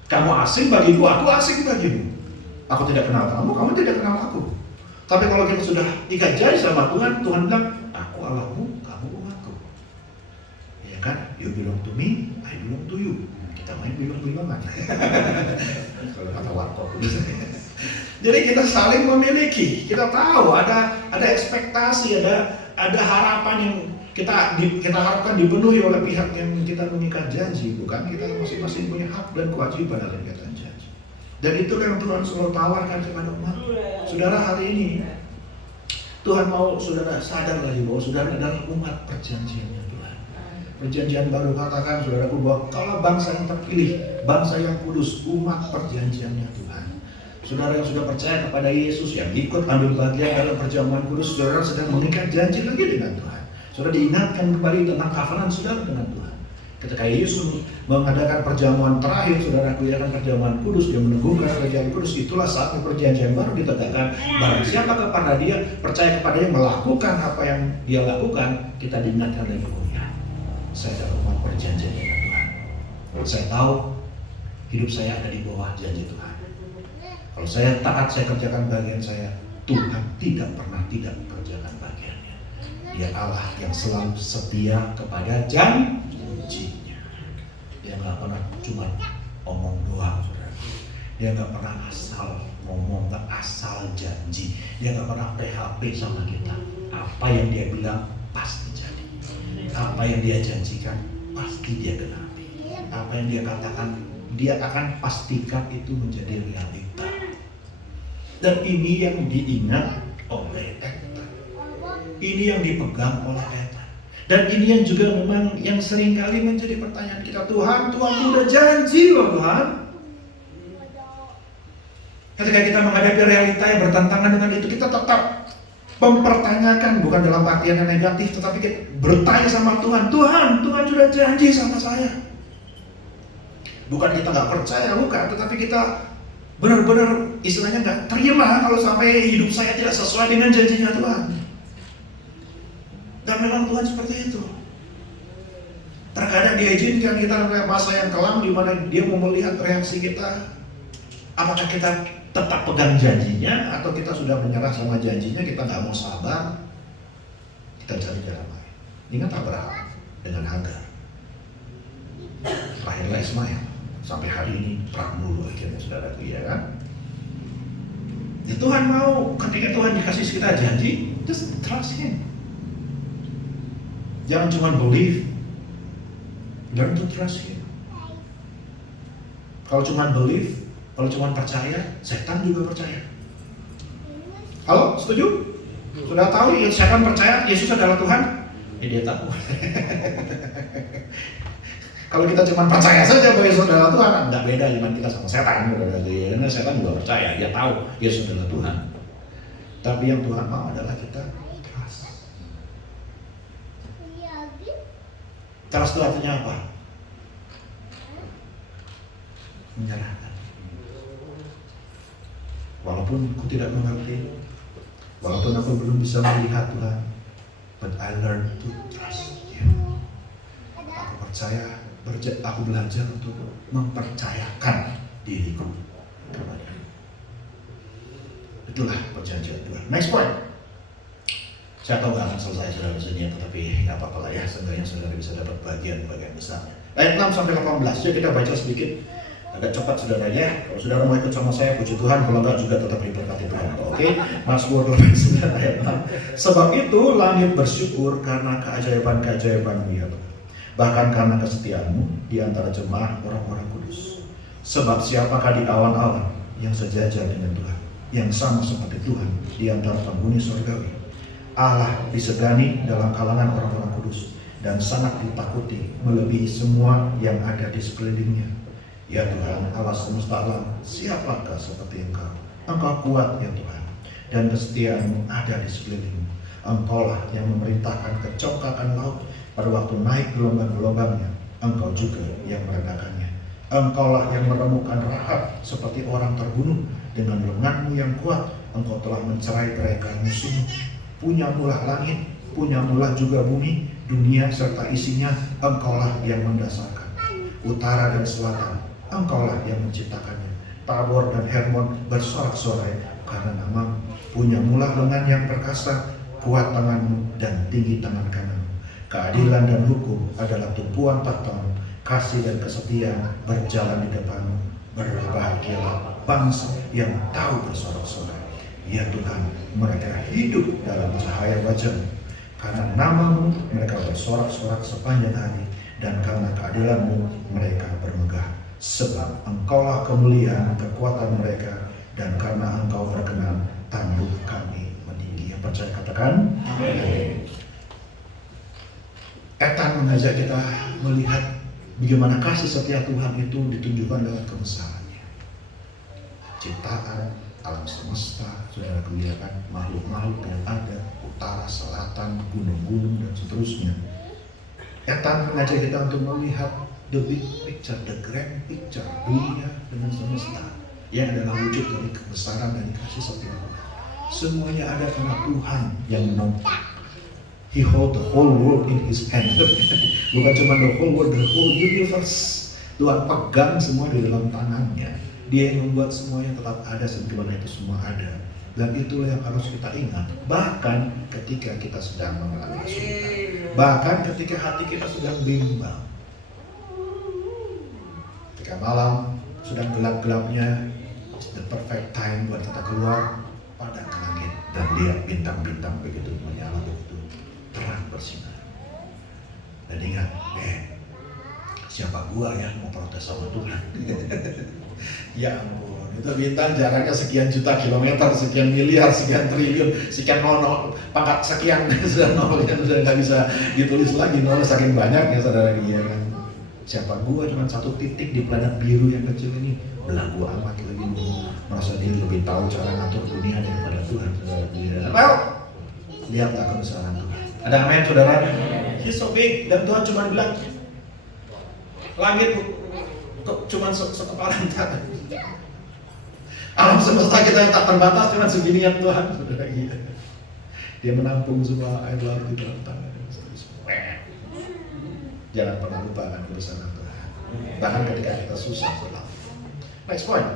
Kamu asing bagiku, aku asing bagimu. Aku tidak kenal kamu, kamu tidak kenal aku. Tapi kalau kita sudah ikat janji sama Tuhan, Tuhan bilang, aku Allahmu, kamu umatku. Ya kan? You belong to me, I belong to you. Kita main bimbang-bimbangan. Kalau kata warkop. Jadi kita saling memiliki. Kita tahu ada ekspektasi, ada harapan yang kita harapkan dipenuhi oleh pihak yang kita mengikat janji, bukan? Kita masing-masing punya hak dan kewajiban dalam ikatan janji. Dan itu yang Tuhan selalu tawarkan kepada umat. Saudara, hari ini Tuhan mau saudara sadar lagi bahwa saudara adalah umat perjanjiannya Tuhan. Perjanjian baru katakan saudaraku bahwa kalau bangsa yang terpilih, bangsa yang kudus, umat perjanjiannya Tuhan. Saudara yang sudah percaya kepada Yesus, yang ikut ambil bagian dalam perjamuan kudus, saudara sedang mengikat janji lagi dengan Tuhan. Saudara diingatkan kembali tentang covenant saudara dengan Tuhan. Ketika Yesus mengadakan perjamuan terakhir, saudara kuliahkan perjamuan kudus, Dia meneguhkan perjanjian kudus, itulah saat perjanjian baru ditegakkan. Barang siapa kepada Dia, percaya kepada Dia, melakukan apa yang Dia lakukan, kita diingatkan lagi, oh ya, saya adalah umat perjanjian dengan Tuhan. Saya tahu hidup saya ada di bawah janji Tuhan. Kalau saya taat, saya kerjakan bagian saya, Tuhan tidak pernah tidak kerjakan bagiannya. Dia Allah yang selalu setia kepada janjinya. Dia nggak pernah cuma omong doang, saudara. Dia nggak pernah asal ngomong, nggak asal janji. Dia nggak pernah PHP sama kita. Apa yang Dia bilang pasti jadi. Apa yang Dia janjikan pasti Dia genapi. Apa yang Dia katakan, Dia akan pastikan itu menjadi realita. Dan ini yang diingat oleh Ethan. Ini yang dipegang oleh Ethan. Dan ini yang juga memang yang seringkali menjadi pertanyaan kita. Tuhan udah janji loh Tuhan. Ketika kita menghadapi realita yang bertentangan dengan itu, kita tetap mempertanyakan, bukan dalam artian yang negatif, tetapi kita bertanya sama Tuhan. Tuhan sudah janji sama saya. Bukan kita nggak percaya, bukan, tetapi kita benar-benar istilahnya nggak terima kalau sampai hidup saya tidak sesuai dengan janjinya Tuhan. Dan memang Tuhan seperti itu. Terkadang diizinkan kita dalam masa yang kelam di mana Dia mau melihat reaksi kita. Apakah kita tetap pegang janjinya atau kita sudah menyerah sama janjinya, kita nggak mau sabar, kita cari jalan lain. Ingat Abraham dengan Hagar, lahirlah Ismail. Sampai hari ini perang dulu akhirnya saudara, ya kan? Ya, Tuhan mau, ketika Tuhan dikasih kita janji, just trust Him. Jangan cuma believe, learn to trust Him. Kalau cuma believe, kalau cuma percaya, setan juga percaya. Halo, setuju? Sudah tahu ya, setan percaya Yesus adalah Tuhan? Ya dia tahu. Kalau kita cuma percaya saja bahwa Yesus adalah Tuhan, nggak beda cuma kita sama setan. Karena setan juga percaya, dia tahu Yesus adalah Tuhan. Tapi yang Tuhan mau adalah kita trust. Trust itu artinya apa? Menyerahkan. Walaupun aku tidak mengerti, walaupun aku belum bisa melihat Tuhan, but I learn to trust You. Aku percaya, aku belajar untuk mempercayakan diriku kepada. Itulah perjanjian Tuhan. Next point. Saya tahu nggak akan selesai saudara sini, tetapi nggak apa-apa lah ya, seenggaknya saudara bisa dapat bagian-bagian besarnya. Ayat 6 sampai 18, yuk kita baca sedikit. Agak cepat saudara ya. Kalau saudara mau ikut sama saya, puji Tuhan. Kalau enggak juga tetap diberkati Tuhan. Oke, Mazmur 89 ayat 6. Sebab itu langit bersyukur karena keajaiban-keajaiban-Mu ya Tuhan. Bahkan karena kesetiaan-Mu di antara jemaah orang-orang kudus. Sebab siapakah di awan-awan yang sejajar dengan Tuhan, yang sama seperti Tuhan di antara penghuni surgawi. Allah disegani dalam kalangan orang-orang kudus dan sangat ditakuti melebihi semua yang ada di sekelilingnya. Ya Tuhan, Allah semesta alam, siapakah seperti Engkau? Engkau kuat ya Tuhan, dan kesetiaan-Mu ada di sekelilingmu. Engkaulah yang memerintahkan kecongkakan laut pada waktu naik gelombang-gelombangnya. Engkau juga yang meredakannya. Engkaulah yang meremukkan Rahab seperti orang terbunuh. Dengan lengan-Mu yang kuat, Engkau telah mencerai-beraikan musuh-Mu. Punyamulah langit, punyamulah juga bumi, dunia serta isinya. Engkaulah yang mendasarkan. Utara dan selatan, Engkaulah yang menciptakannya. Tabor dan Hermon bersorak-sorai karena Nama-Mu. Punyamulah lengan yang perkasa, kuat tangan-Mu dan tinggi tangan kanan-Mu. Keadilan dan hukum adalah tumpuan takhta-Mu. Kasih dan kesetiaan berjalan di depan-Mu. Berbahagialah bangsa yang tahu bersorak-sorai. Ya Tuhan, mereka hidup dalam cahaya wajah-Mu. Karena Nama-Mu mereka bersorak-sorak sepanjang hari, dan karena keadilan-Mu mereka bermegah. Sebab Engkaulah kemuliaan kekuatan mereka, dan karena Engkau berkenan tanduk kami meninggi. Yang percaya katakan amin. Etan mengajak kita melihat bagaimana kasih setia Tuhan itu ditunjukkan lewat kebesarannya. Ciptaan, alam semesta, saudara lihat makhluk-makhluk yang ada, utara, selatan, gunung-gunung dan seterusnya. Etan mengajak kita untuk melihat the big picture, the grand picture, dunia dengan semesta yang adalah wujud dari kebesaran dan kasih setia Tuhan. Semuanya ada karena Tuhan yang menompak. He hold the whole world in His hand. Bukan cuma the whole world, the whole universe. Tuhan pegang semua di dalam tangannya. Dia yang membuat semuanya tetap ada sebagaimana itu semua ada. Dan itulah yang harus kita ingat. Bahkan ketika kita sedang mengalami kesulitan. Bahkan ketika hati kita sedang bimbang. Ketika malam sedang gelap-gelapnya, it's the perfect time buat kita keluar pada ke langit dan lihat bintang-bintang begitu menyala, begitu terang bersinar. Dan ingat, siapa gua ya mau protes sama Tuhan? Ya ampun, itu bintang jaraknya sekian juta kilometer, sekian miliar, sekian triliun, sekian nol, pangkat sekian sudah nol, yang sudah nggak bisa ditulis lagi, nol saking banyaknya saudara dia kan. Siapa gua cuma satu titik di planet biru yang kecil ini, belagu amat lagi merasa dia lebih tahu cara ngatur dunia daripada Tuhan saudara dia. Well, lihatlah kebesaran Tuhan. Ada amin saudara? He's so big, dan Tuhan cuma bilang langit cuma sekepalan tangan. Alam semesta kita yang tak terbatas cuma seginian Tuhan saudara dia. Dia menampung semua air laut di dalam tangan. Jangan pernah lupakan kebesaran Tuhan. Bahkan ketika kita susah selalu. Next point.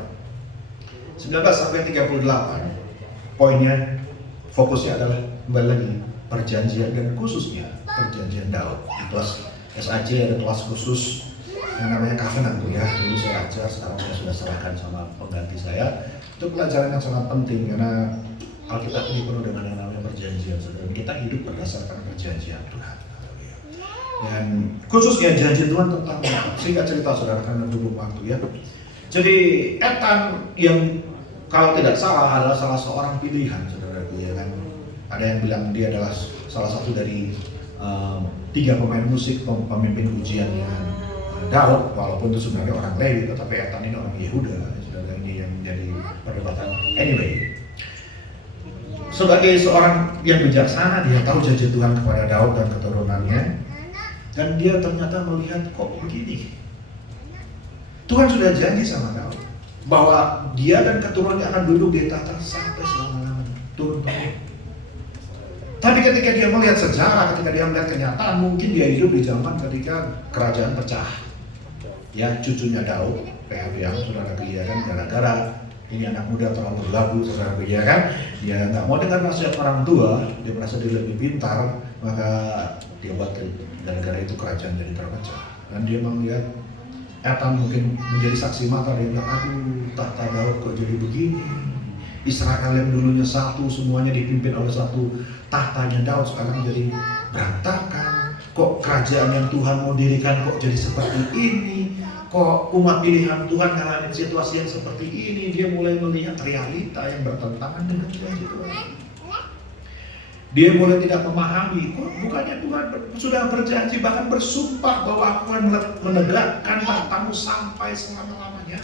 19 sampai 38. Poinnya, fokusnya adalah kembali lagi perjanjian dan khususnya perjanjian Daud. Di kelas SAJ ada kelas khusus yang namanya covenant tuh ya. Dulu saya ajar, sekarang saya sudah serahkan sama pengganti saya. Itu pelajaran yang sangat penting karena Alkitab ini penuh dengan yang namanya perjanjian. Saudara, kita hidup berdasarkan perjanjian Tuhan. Dan khususnya janji Tuhan tentang singkat cerita saudara karena belum waktu ya. Jadi Ethan yang kalau tidak salah adalah salah seorang pilihan saudara ya kan. Ada yang bilang dia adalah salah satu dari 3 pemain musik pemimpin pujiannya Daud, walaupun itu sebenarnya orang Lewi, tetapi Ethan ini orang Yehuda. Saudara, ini yang menjadi perdebatan. Anyway, sebagai seorang yang bijaksana dia tahu janji Tuhan kepada Daud dan keturunannya, dan dia ternyata melihat kok begini. Tuhan sudah janji sama Daud bahwa dia dan keturunannya akan duduk di tahta sampai selama-lamanya, turun-temurun. Tapi ketika dia melihat sejarah, ketika dia melihat kenyataan, mungkin dia hidup di zaman ketika kerajaan pecah. Ya, cucunya Daud, Rehabeam, saudara ya kan, gara-gara ini anak muda terlalu berlagu, saudara ya kan, dia nggak mau dengar nasihat orang tua, dia merasa dia lebih pintar, maka dia buat gara-gara itu kerajaan jadi terpecah. Dan dia melihat Ethan mungkin menjadi saksi mata, dia bilang, aduh tahta Daud kok jadi begini. Israel yang dulunya satu, semuanya dipimpin oleh satu tahtanya Daud, sekarang jadi berantakan. Kok kerajaan yang Tuhan mau dirikan kok jadi seperti ini? Kok umat pilihan Tuhan ngalamin situasi yang seperti ini? Dia mulai melihat realita yang bertentangan dengan janji Tuhan. Dia mulai tidak memahami, kok bukannya Tuhan sudah berjanji bahkan bersumpah bahwa aku akan menegakkan tahtamu sampai selama-lamanya.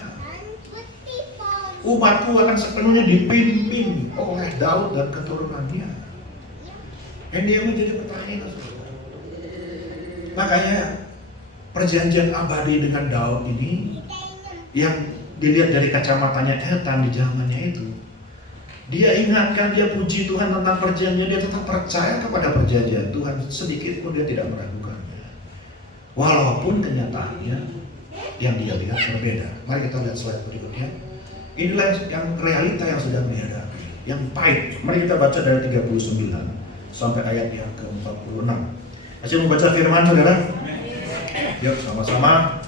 Umatku akan sepenuhnya dipimpin oleh Daud dan keturunannya. Dan dia menjadi pertanyaan. Makanya perjanjian abadi dengan Daud ini yang dilihat dari kacamatanya Ethan di zamannya itu, dia ingatkan, dia puji Tuhan tentang perjanjian, dia tetap percaya kepada perjanjian Tuhan, sedikit pun dia tidak meragukannya. Walaupun kenyataannya yang dia lihat berbeda. Mari kita lihat slide berikutnya. Inilah yang realita yang sedang dihadapi, yang pahit. Mari kita baca dari 39 sampai ayat yang ke-46. Masih membaca firman saudara? Yuk sama-sama.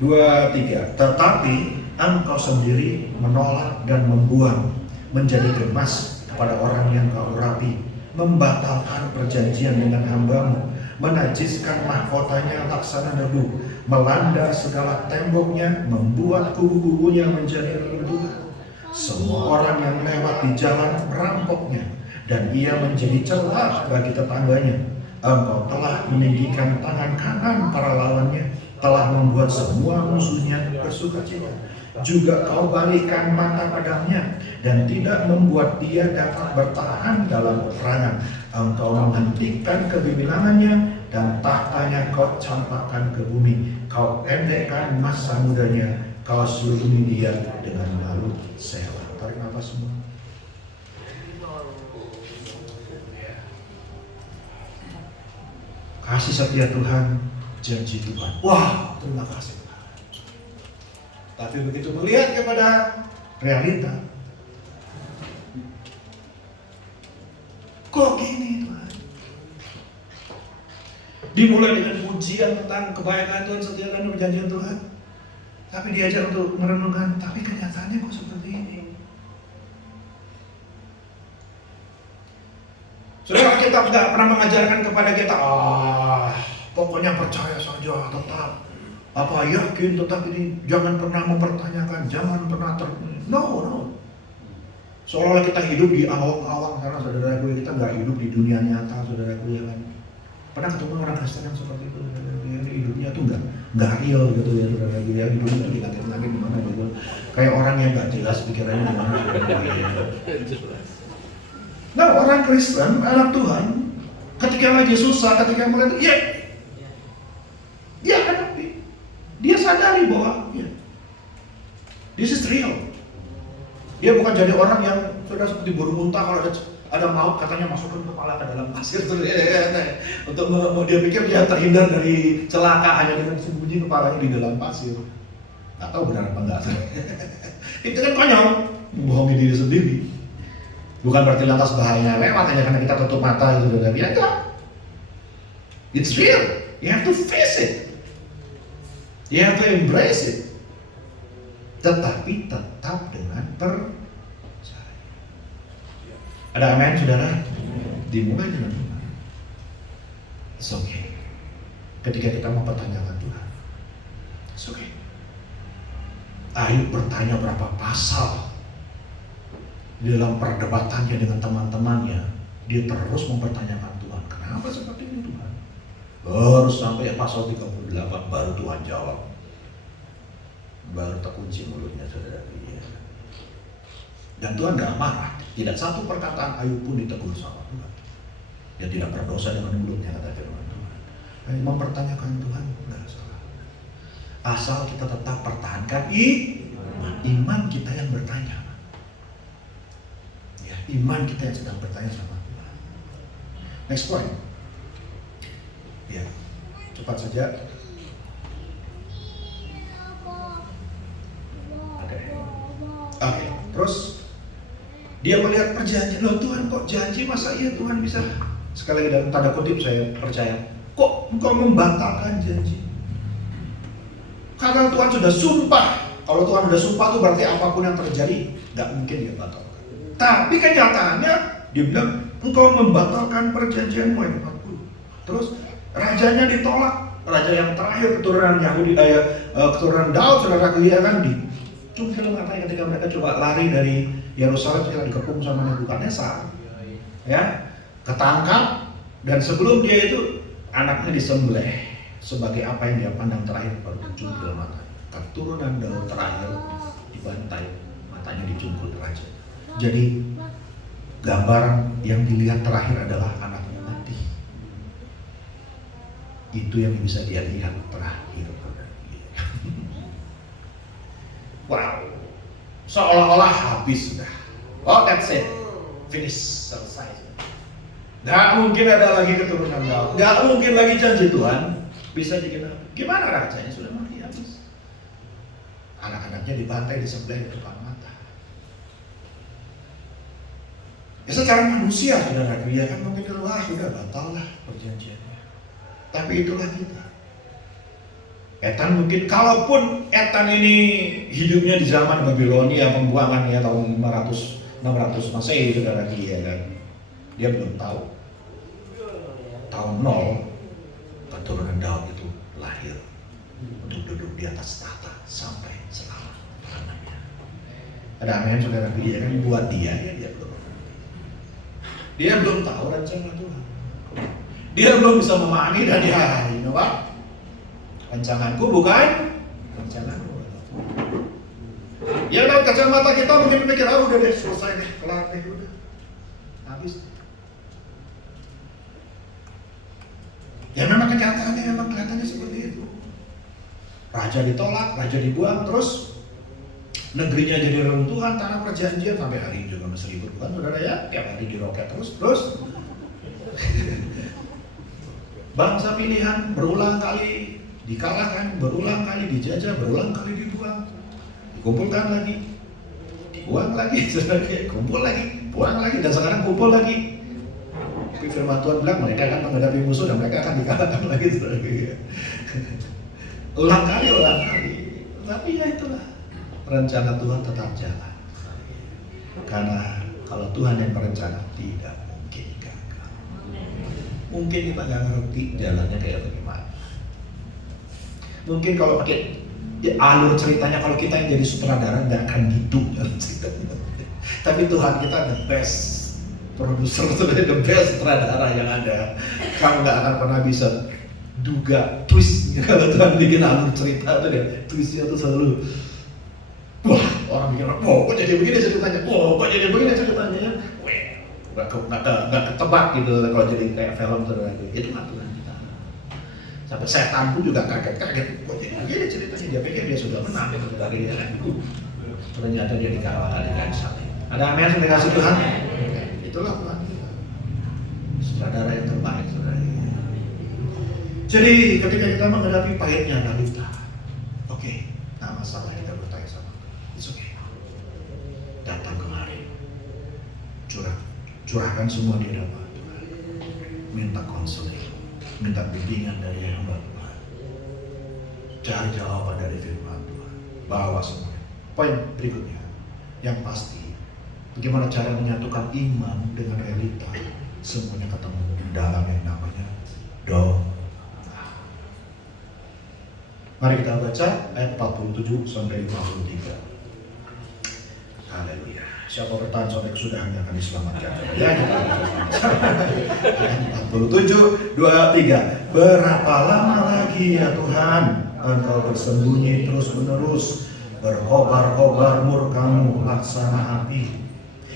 2, 3. Tetapi engkau sendiri menolak dan membuang, menjadi gemas kepada orang yang kau urapi, membatalkan perjanjian dengan hambamu, menajiskan mahkotanya laksana debu, melanda segala temboknya, membuat kubu-kubunya menjadi reruntuhan. Semua orang yang lewat di jalan merampoknya, dan ia menjadi celah bagi tetangganya. Engkau telah meninggikan tangan kanan para lawannya, telah membuat semua musuhnya bersukacita. Juga kau balikkan mata padanya, dan tidak membuat dia dapat bertahan dalam peperangan. Engkau menghentikan kebimbingannya, dan tahtanya kau campakkan ke bumi. Kau pendekkan masa mudanya, kau sulumi dia dengan malu. Selah. Tarik nafas semua. Kasih setia Tuhan, janji Tuhan. Wah, terima kasih Tuhan. Tapi begitu melihat kepada realita, kok gini Tuhan? Dimulai dengan pujian tentang kebaikan Tuhan, setia dan perjanjian Tuhan, tapi diajak untuk merenungkan, tapi kenyataannya kok seperti ini. Saudara, kita tidak pernah mengajarkan kepada kita, pokoknya percaya saja, tetap yakin, tetap ini, jangan pernah mempertanyakan, jangan pernah no. Seolah-olah kita hidup di awang-awang, karena saudara-saudara kita nggak hidup di dunia nyata, saudara-saudara ya kan. Pernah ketemu orang Kristen yang seperti itu, hidupnya tuh nggak real gitu ya, saudara-saudara ya, hidupnya tuh dikatakan gimana gitu, kayak orang yang nggak jelas pikirannya gimana. Nah, orang Kristen, anak Tuhan, ketika lagi susah, ketika mulai itu, dia hadapi, dia sadari bahwa this is real. Dia bukan jadi orang yang sudah seperti burung unta, kalau ada maut katanya masukkan kepala ke dalam pasir untuk dia pikir dia terhindar dari celaka hanya dengan sembunyi kepalanya di dalam pasir. Nggak tahu benar apa enggak. Itu kan konyol, membohongi diri sendiri. Bukan berarti lantas bahayanya lewat hanya karena kita tutup mata gitu, saudara. Ya enggak. It's real. You have to face it. You have to embrace it. Tetapi tetap dengan percaya. Ada amin, saudara? Dimulai dengan iman. It's okay. Ketika kita mempertanyakan Tuhan, it's okay. Ayub bertanya berapa pasal di dalam perdebatannya dengan teman-temannya, dia terus mempertanyakan Tuhan. Kenapa seperti ini Tuhan? Baru sampai pasal 38 baru Tuhan jawab. Baru terkunci mulutnya, saudara. Dan Tuhan gak marah. Tidak satu perkataan Ayub pun ditegur sama Tuhan. Dia tidak berdosa dengan mulutnya, kata firman Tuhan. Mempertanyakan Tuhan gak salah. Asal kita tetap pertahankan iman kita yang bertanya. Ya, iman kita yang sedang bertanya sama Tuhan. Next point. Ya, cepat saja. Oke, terus dia melihat perjanjian. Loh Tuhan, kok janji, masa iya Tuhan bisa? Sekali lagi dalam tanda kutip saya percaya, kok engkau membatalkan janji? Karena Tuhan sudah sumpah. Kalau Tuhan sudah sumpah itu berarti apapun yang terjadi gak mungkin dia batalkan. Tapi kenyataannya dia bilang, engkau membatalkan perjanjianmu yang 40. Terus rajanya ditolak. Raja yang terakhir keturunan Yahudi, keturunan Daud, saudara dia kan dicungkil matanya ketika mereka coba lari dari Yerusalem, setelah dikepung sama Nebukadnezar, ya, ketangkap, dan sebelum dia itu anaknya disembelih sebagai apa yang dia pandang terakhir, baru dicungkil matanya. Keturunan Daud terakhir dibantai, matanya dicungkil raja. Jadi gambaran yang dilihat terakhir adalah anaknya mati. Itu yang bisa dia lihat terakhir. Wow, seolah-olah habis sudah. Oh, that's it, finish, selesai. Gak mungkin ada lagi keturunan Daud, gak mungkin lagi janji Tuhan bisa digenapi. Gimana rajanya sudah mati habis? Anak-anaknya dibantai, disembelih di depan mata. Ya secara manusia saudara, dia kan mungkin wah sudah batal lah perjanjiannya. Tapi itulah kita. Etan mungkin, kalaupun Etan ini hidupnya di zaman Babilonia, pembuangannya tahun 600 Masehi, saudara, dia kan, dia belum tahu. Tahun 0 keturunan Daud itu lahir untuk duduk di atas tahta sampai selama-lamanya. Ada amin, saudara, dia kan buat dia belum. Dia belum tahu rencana Tuhan. Dia belum bisa memahami dan dia, you know what? Rancanganku bukan rancanganmu. Ya dalam kacamata kita mungkin pikir, udah deh, selesai deh, kelar deh, udah habis. Ya memang kenyataannya memang kelihatannya seperti itu. Raja ditolak, raja dibuang, terus negerinya jadi reruntuhan, tanah perjanjian, sampai hari ini juga masih ribut, bukan saudara ya? Tiap hari diroket terus. Bangsa pilihan berulang kali dikalahkan, berulang kali dijajah, berulang kali dibuang, dikumpulkan lagi, dibuang lagi, kumpul lagi, buang lagi, dan sekarang kumpul lagi. Tapi firman Tuhan bilang mereka akan menghadapi musuh dan mereka akan dikalahkan lagi. Ulang kali. Tapi ya itulah, rencana Tuhan tetap jalan. Karena kalau Tuhan yang berencana tidak mungkin gagal. Mungkin kita nggak ngerti jalannya kayak bagaimana. Mungkin kalau pakai alur ceritanya, kalau kita yang jadi sutradara nggak akan gitu jalan ceritanya. Tapi Tuhan kita the best produser, the best sutradara yang ada. Kamu nggak akan pernah bisa duga twist kalau Tuhan bikin alur cerita itu, dia twistnya tuh selalu wah, orang bikin, kok jadi begini ceritanya, kok jadi begini ceritanya, nggak ketebak gitu kalau jadi kayak film terus. Itu nggak Tuhan kita. Sampai setan pun juga kaget, kok jadi begini ceritanya, dia pikir dia sudah menang gitu dari dia kan. Ternyata dia dikalahkan dengan salib. Ada amin, terima kasih Tuhan. Itulah Tuhan kita, sutradara yang terbaik, saudara. Jadi ketika kita menghadapi pahitnya realita, oke, nggak masalah kita bertanya sama Tuhan. It's okay. Datang kemari, curahkan semua di hadapan Tuhan. Minta konseling, minta bimbingan dari hamba Tuhan. Cari jawaban dari firman Tuhan. Bawa semuanya. Poin berikutnya, yang pasti, bagaimana cara menyatukan iman dengan realita? Semuanya ketemu dalam yang namanya doa. Mari kita baca ayat 47 sampai 53. Haleluya. Siapa bertahan sampai kesudahannya akan diselamatkan. Ya, ayat 47, 2, 3. Berapa lama lagi ya Tuhan Engkau bersembunyi terus menerus, berkobar-kobar murkamu laksana api.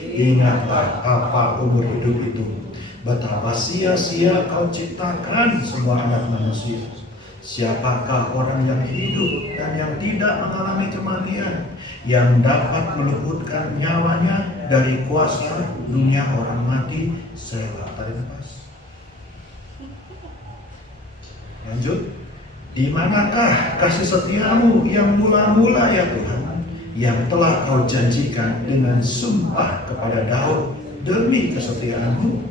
Ingatlah apa umur hidup itu, betapa sia-sia Kau ciptakan semua anak manusia. Siapakah orang yang hidup dan yang tidak mengalami kematian, yang dapat meluputkan nyawanya dari kuasa dunia orang mati? Selah. Tarik nafas. Lanjut. Di manakah kasih setiamu yang mula-mula ya Tuhan, yang telah Kau janjikan dengan sumpah kepada Daud demi kesetiaanmu?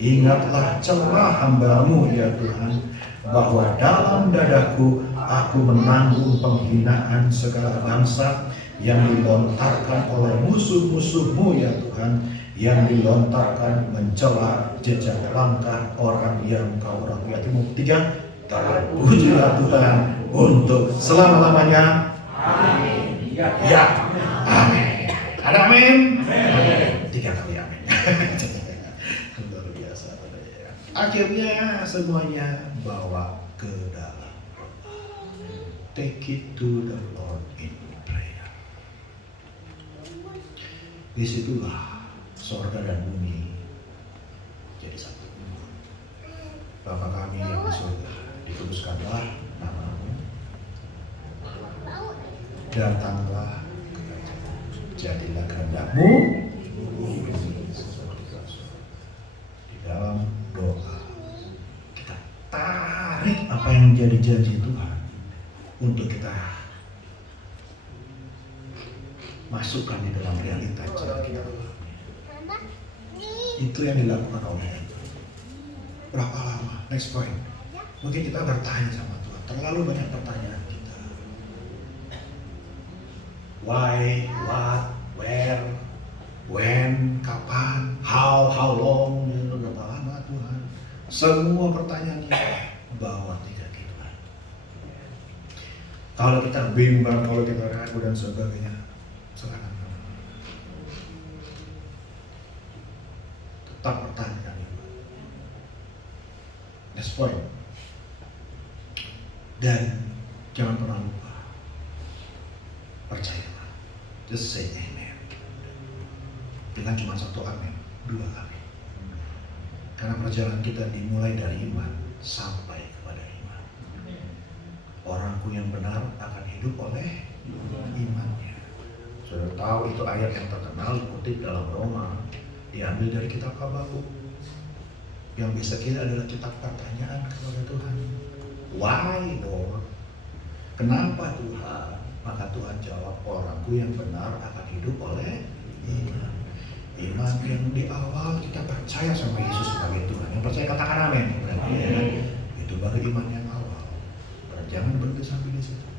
Ingatlah celah hamba-Mu ya Tuhan, bahwa dalam dadaku aku menanggung penghinaan segala bangsa yang dilontarkan oleh musuh-musuh-Mu ya Tuhan, yang dilontarkan mencela jejak langkah orang yang Kau rapi hatimu. 3. Terpujilah Tuhan untuk selama-lamanya. Amin. Ya. Amin. Ada amin? Amin. 3 kali amin. Luar biasa. Akhirnya semuanya bawa ke dalam. Take it to the Lord in prayer. Disitulah sorga dan bumi jadi satu. Bapa kami yang di surga, dikuduskanlah nama-Mu, datanglah kerajaan-Mu, jadilah kehendak-Mu di dalam doa. Kita tarik apa yang menjadi janji Tuhan untuk kita masukkan di dalam realita cara kita alami. Itu yang dilakukan oleh Tuhan. Berapa lama? Next point. Mungkin kita bertanya sama Tuhan, terlalu banyak pertanyaan kita. Why, what, where, when, kapan, how long, berapa lama Tuhan. Semua pertanyaan kita bawa tiga Tuhan. Kalau kita bimbang, kalau kita ragu dan sebagainya, serahkan. Tetap pertanyaan itu. Next point. Dan jangan pernah lupa, percayalah, just say amen. Dengan cuma satu amen, dua amen. Karena perjalanan kita dimulai dari iman sampai kepada iman. Orangku yang benar akan hidup oleh imannya. Sudah tahu itu ayat yang terkenal dikutip dalam Roma, diambil dari kitab Habakuk. Yang bisa kita adalah kitab pertanyaan kepada Tuhan. Why Lord? Kenapa Tuhan? Maka Tuhan jawab, orangku yang benar akan hidup oleh iman. Iman yang di awal kita percaya sama Yesus sebagai Tuhan. Yang percaya katakan amin. Itu baru iman yang awal. Jangan berhenti sampai di situ.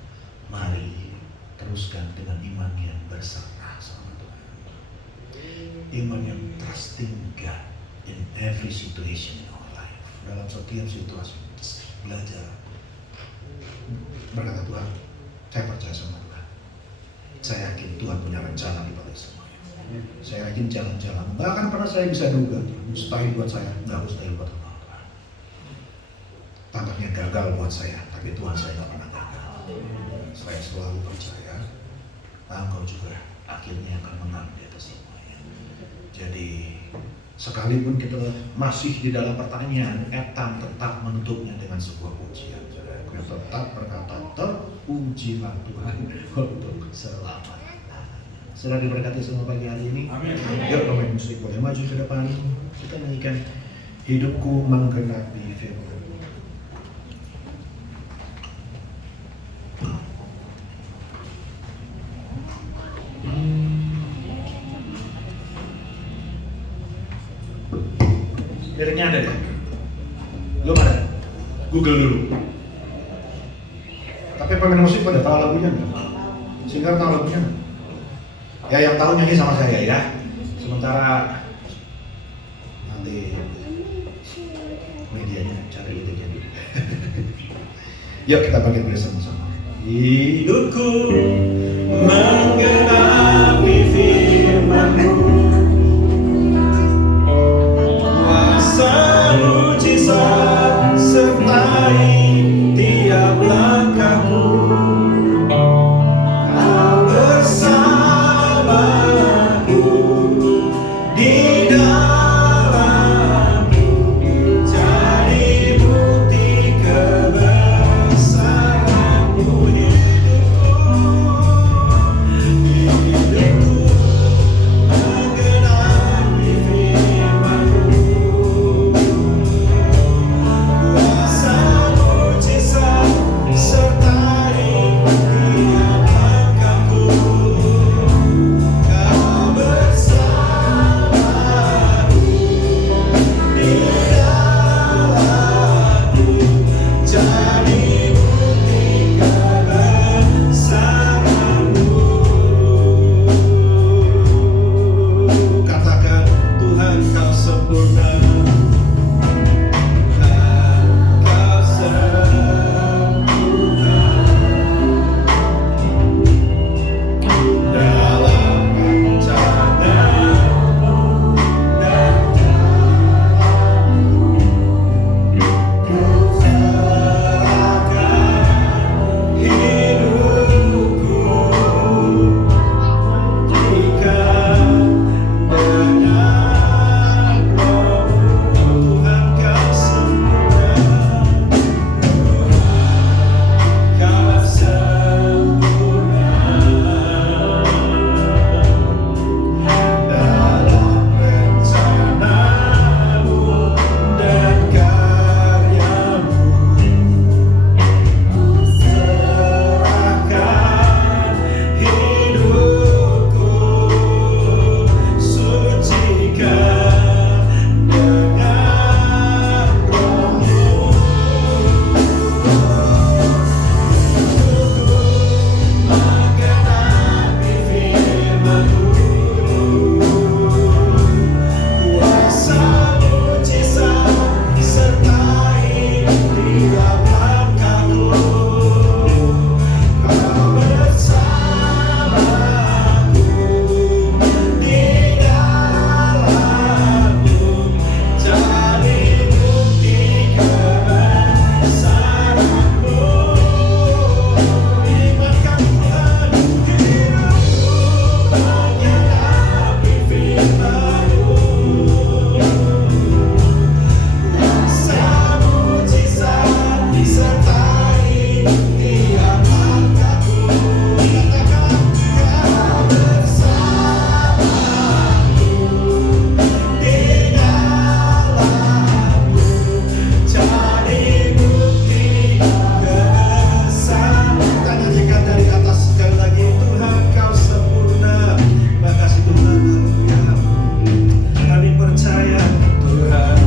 Mari teruskan dengan iman yang berserah sama Tuhan. Iman yang trusting God in every situation in our life. Dalam setiap situasi belajar berkata, Tuhan, saya percaya sama Tuhan. Saya yakin Tuhan punya rencana di balik semuanya. Saya yakin jalan-jalan bahkan pernah saya bisa duga mustahil buat saya, nggak mustahil buat Tuhan. Tampaknya gagal buat saya, tapi Tuhan saya nggak pernah gagal. Saya selalu percaya Engkau juga akhirnya akan menang di atas semuanya. Jadi sekalipun kita masih di dalam pertanyaan, Etam tetap menutupnya dengan sebuah pujian. Yang tetap berkata, terpujilah Tuhan untuk selamanya. Sudah diberkati semua pagi hari ini. Amin. Yuk pemain musik boleh maju ke depan. Kita nyanyikan hidupku menggenapi firman. Liriknya ada ya? Belum ada? Google dulu. Tapi pemain musik pada tahu lagunya nggak? Singer tahu lagunya nggak? Ya yang tahu nyanyi sama saya ya. Sementara nanti medianya cari idenya dulu. Yuk kita bagi dulu sama-sama. Hidupku menggenapi firman-Mu, kuasa mujizat sertai tiap langkahmu. Kau bersamaku di dalamku, jadi bukti kebesaran-Mu. Hidupku menggenapi firman-Mu, kuasa mujizat sertai tiap langkahku. Kau bersamaku di dalamku, jadi bukti kebesaran-Mu. Katakan, Tuhan Kau sempurna, Tuhan Kau sempurna dalam rencana-Mu dan ku serahkan hidupku jika dengan Roh-Mu. Tuhan Kau sempurna, Kau sempurna dalam rencana-Mu dan karya-Mu. Ku serahkan hidupku, sucikan dengan Roh-Mu. Menggenapi firman-Mu, kuasa mujizat sertai tiap langkahku. Kau bersamaku di dalamku, jadi bukti kebesaran-Mu. Nikmatkan Tuhan hidupku, menggenapi firman-Mu, kuasa mujizat sertai tiap langkahku. Katakan, Kau bersamaku di dalamku, jadi bukti kebesaran. Kita nyanyikan dari atas sekali lagi, Tuhan Kau sempurna. Makasih Tuhan, haleluya. Kami percaya Tuhan.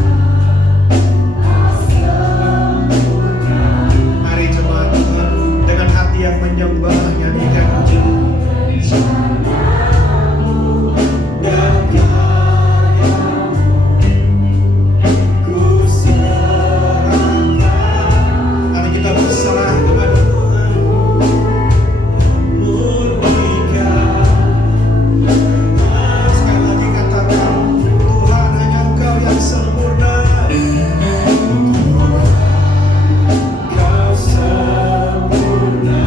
Mari jemaat Tuhan dengan hati yang menyembah, nyanyikan pujian dan karya-Mu. Ku serahkan. Mari kita berserah kepada Tuhan. Murnikan. Sekali lagi katakan, Tuhan hanya Engkau yang sempurna. Kau sempurna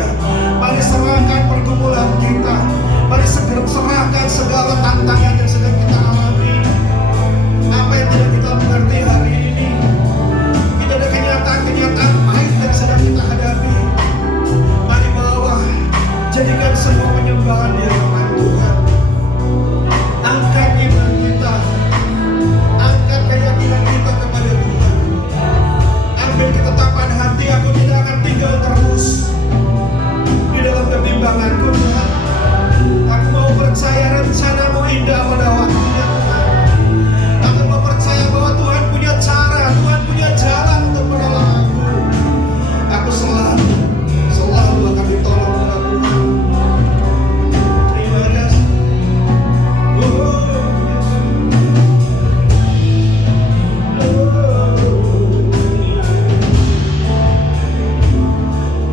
Dia. Mari serahkan pergumulan kita. Mari serahkan segala tantangan yang sedang kita alami. Apa yang tidak kita mengerti hari ini. Kita ada kenyataan-kenyataan pahit yang sedang kita hadapi. Mari bawa, jadikan semua penyembahan di hadapan Tuhan. Angkat iman kita, angkat keyakinan kita kepada Tuhan. Ambil ketetapan hati, aku tidak akan tinggal terus di dalam kebimbanganku Tuhan. Aku mau percaya rencanamu indah pada waktunya Tuhan. Aku mau percaya bahwa Tuhan punya cara, Tuhan punya jalan untuk menolong aku. Aku selalu akan ditolong oleh Tuhan. Terima kasih.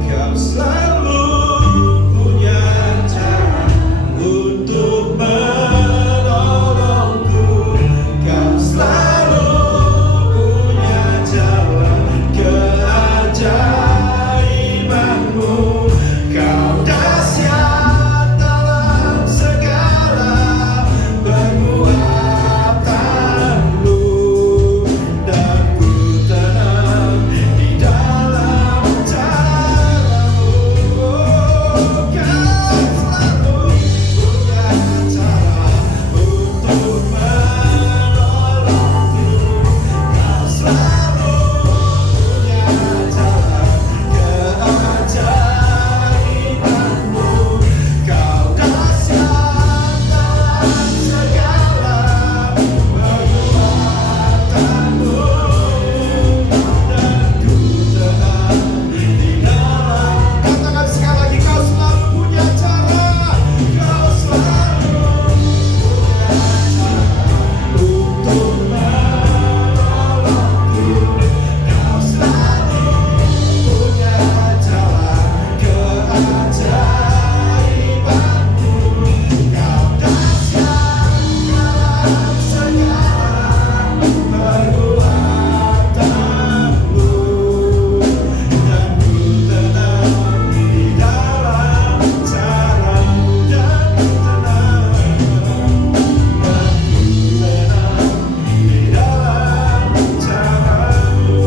Kau selalu punya cara untuk menolongku. Kau selalu punya jalan keajaibanmu. Kau dahsyat dalam segala perbuatanmu, dan ku tenang di dalam caramu. Kau selalu punya cara untuk menolongku. Kau selalu punya jalan keajaibanmu. Kau dahsyat dalam segala perbuatanmu, dan ku tenang di dalam. Katakan sekali lagi, kau selalu punya cara. Kau selalu punya cara untuk menolongku. Kau selalu punya jalan keajaibanmu. Kau dahsyat dalam segala perbuatanmu, dan ku tenang di dalam caramu. Dan ku tenang di dalam caramu.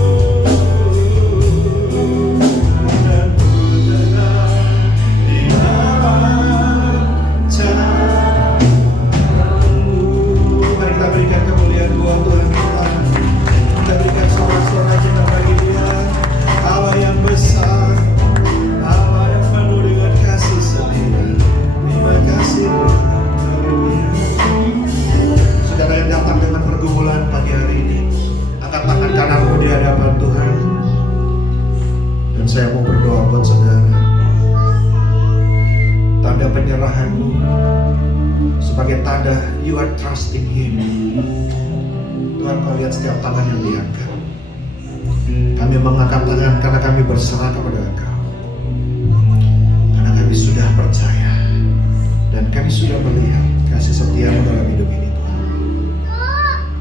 Dan ku tenang di dalam caramu. Mari kita berikan kemuliaan buat Tuhan kita. Kita berikan sorak-sorai kita bagi Dia, Allah yang besar, Allah yang penuh dengan kasih setia. Terima kasih Tuhan. Haleluya. Saudara yang datang dengan pergumulan pagi hari ini, angkat tangan kananmu di hadapan Tuhan. Dan saya mau berdoa buat saudara. Tanda penyerahanmu sebagai tanda you are trusting Him. Tuhan, kau lihat setiap tangan yang diangkat. Kami mengangkat tangan karena kami berserah kepada Engkau. Karena kami sudah percaya dan kami sudah melihat kasih setiamu dalam hidup ini Tuhan.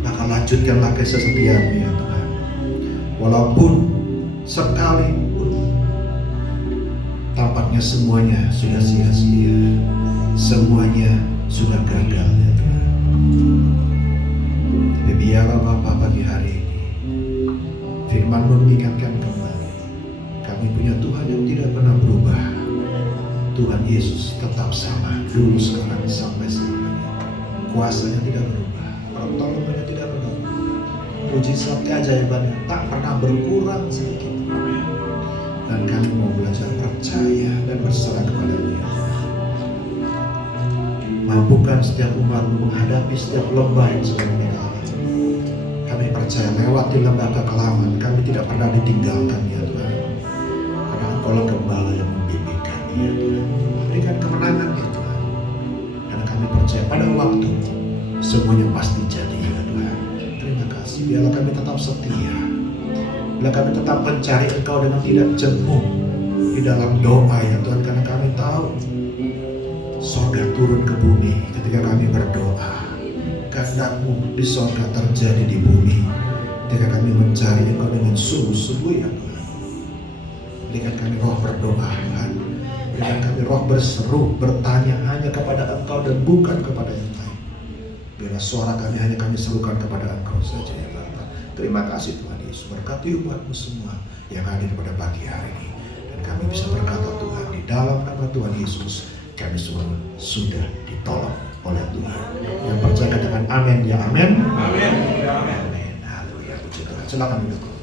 Maka lanjutkanlah kasih setiamu ya Tuhan. Walaupun sekalipun tampaknya semuanya sudah sia-sia, semuanya sudah gagal ya Tuhan. Tapi biarlah Bapa pagi hari ini firman-Mu mengingatkan kembali, kami punya Tuhan yang tidak pernah berubah. Tuhan Yesus tetap sama, dulu, sekarang, sampai selamanya. Kuasanya tidak berubah, pertolongannya tidak pernah berubah, mujizat keajaibannya tak pernah berkurang sedikit. Dan kami mau belajar percaya dan berserah kepada Dia. Mampukan setiap umat-Mu menghadapi setiap lembah yang sedang mereka alami. Kami percaya lewati lembah kekelaman, kami tidak pernah ditinggalkan ya Tuhan. Karena Engkau gembala yang membimbing kami ya Tuhan. Berikan kemenangan ya Tuhan. Dan kami percaya pada waktu semuanya pasti jadi ya Tuhan. Terima kasih, biarlah kami tetap setia. Biarlah kami tetap mencari Engkau dengan tidak jemu di dalam doa ya Tuhan. Karena kami tahu sorga turun ke bumi ketika kami berdoa. Kehendak-Mu di sorga terjadi di bumi ketika kami mencari Engkau dengan sungguh-sungguh ya Tuhan. Berikan kami roh berdoa Tuhan. Biarkan kami roh berseru, bertanya hanya kepada Engkau dan bukan kepada yang lain. Biarlah suara kami hanya kami serukan kepada Engkau saja ya Bapa. Terima kasih Tuhan Yesus. Berkati umat-Mu semua yang hadir pada pagi hari ini. Dan kami bisa berkata Tuhan, di dalam nama Tuhan Yesus, kami semua sudah ditolong oleh Tuhan. Yang percaya katakan amin ya amin. Amin. Amin. Haleluya. Puji Tuhan. Silakan duduk.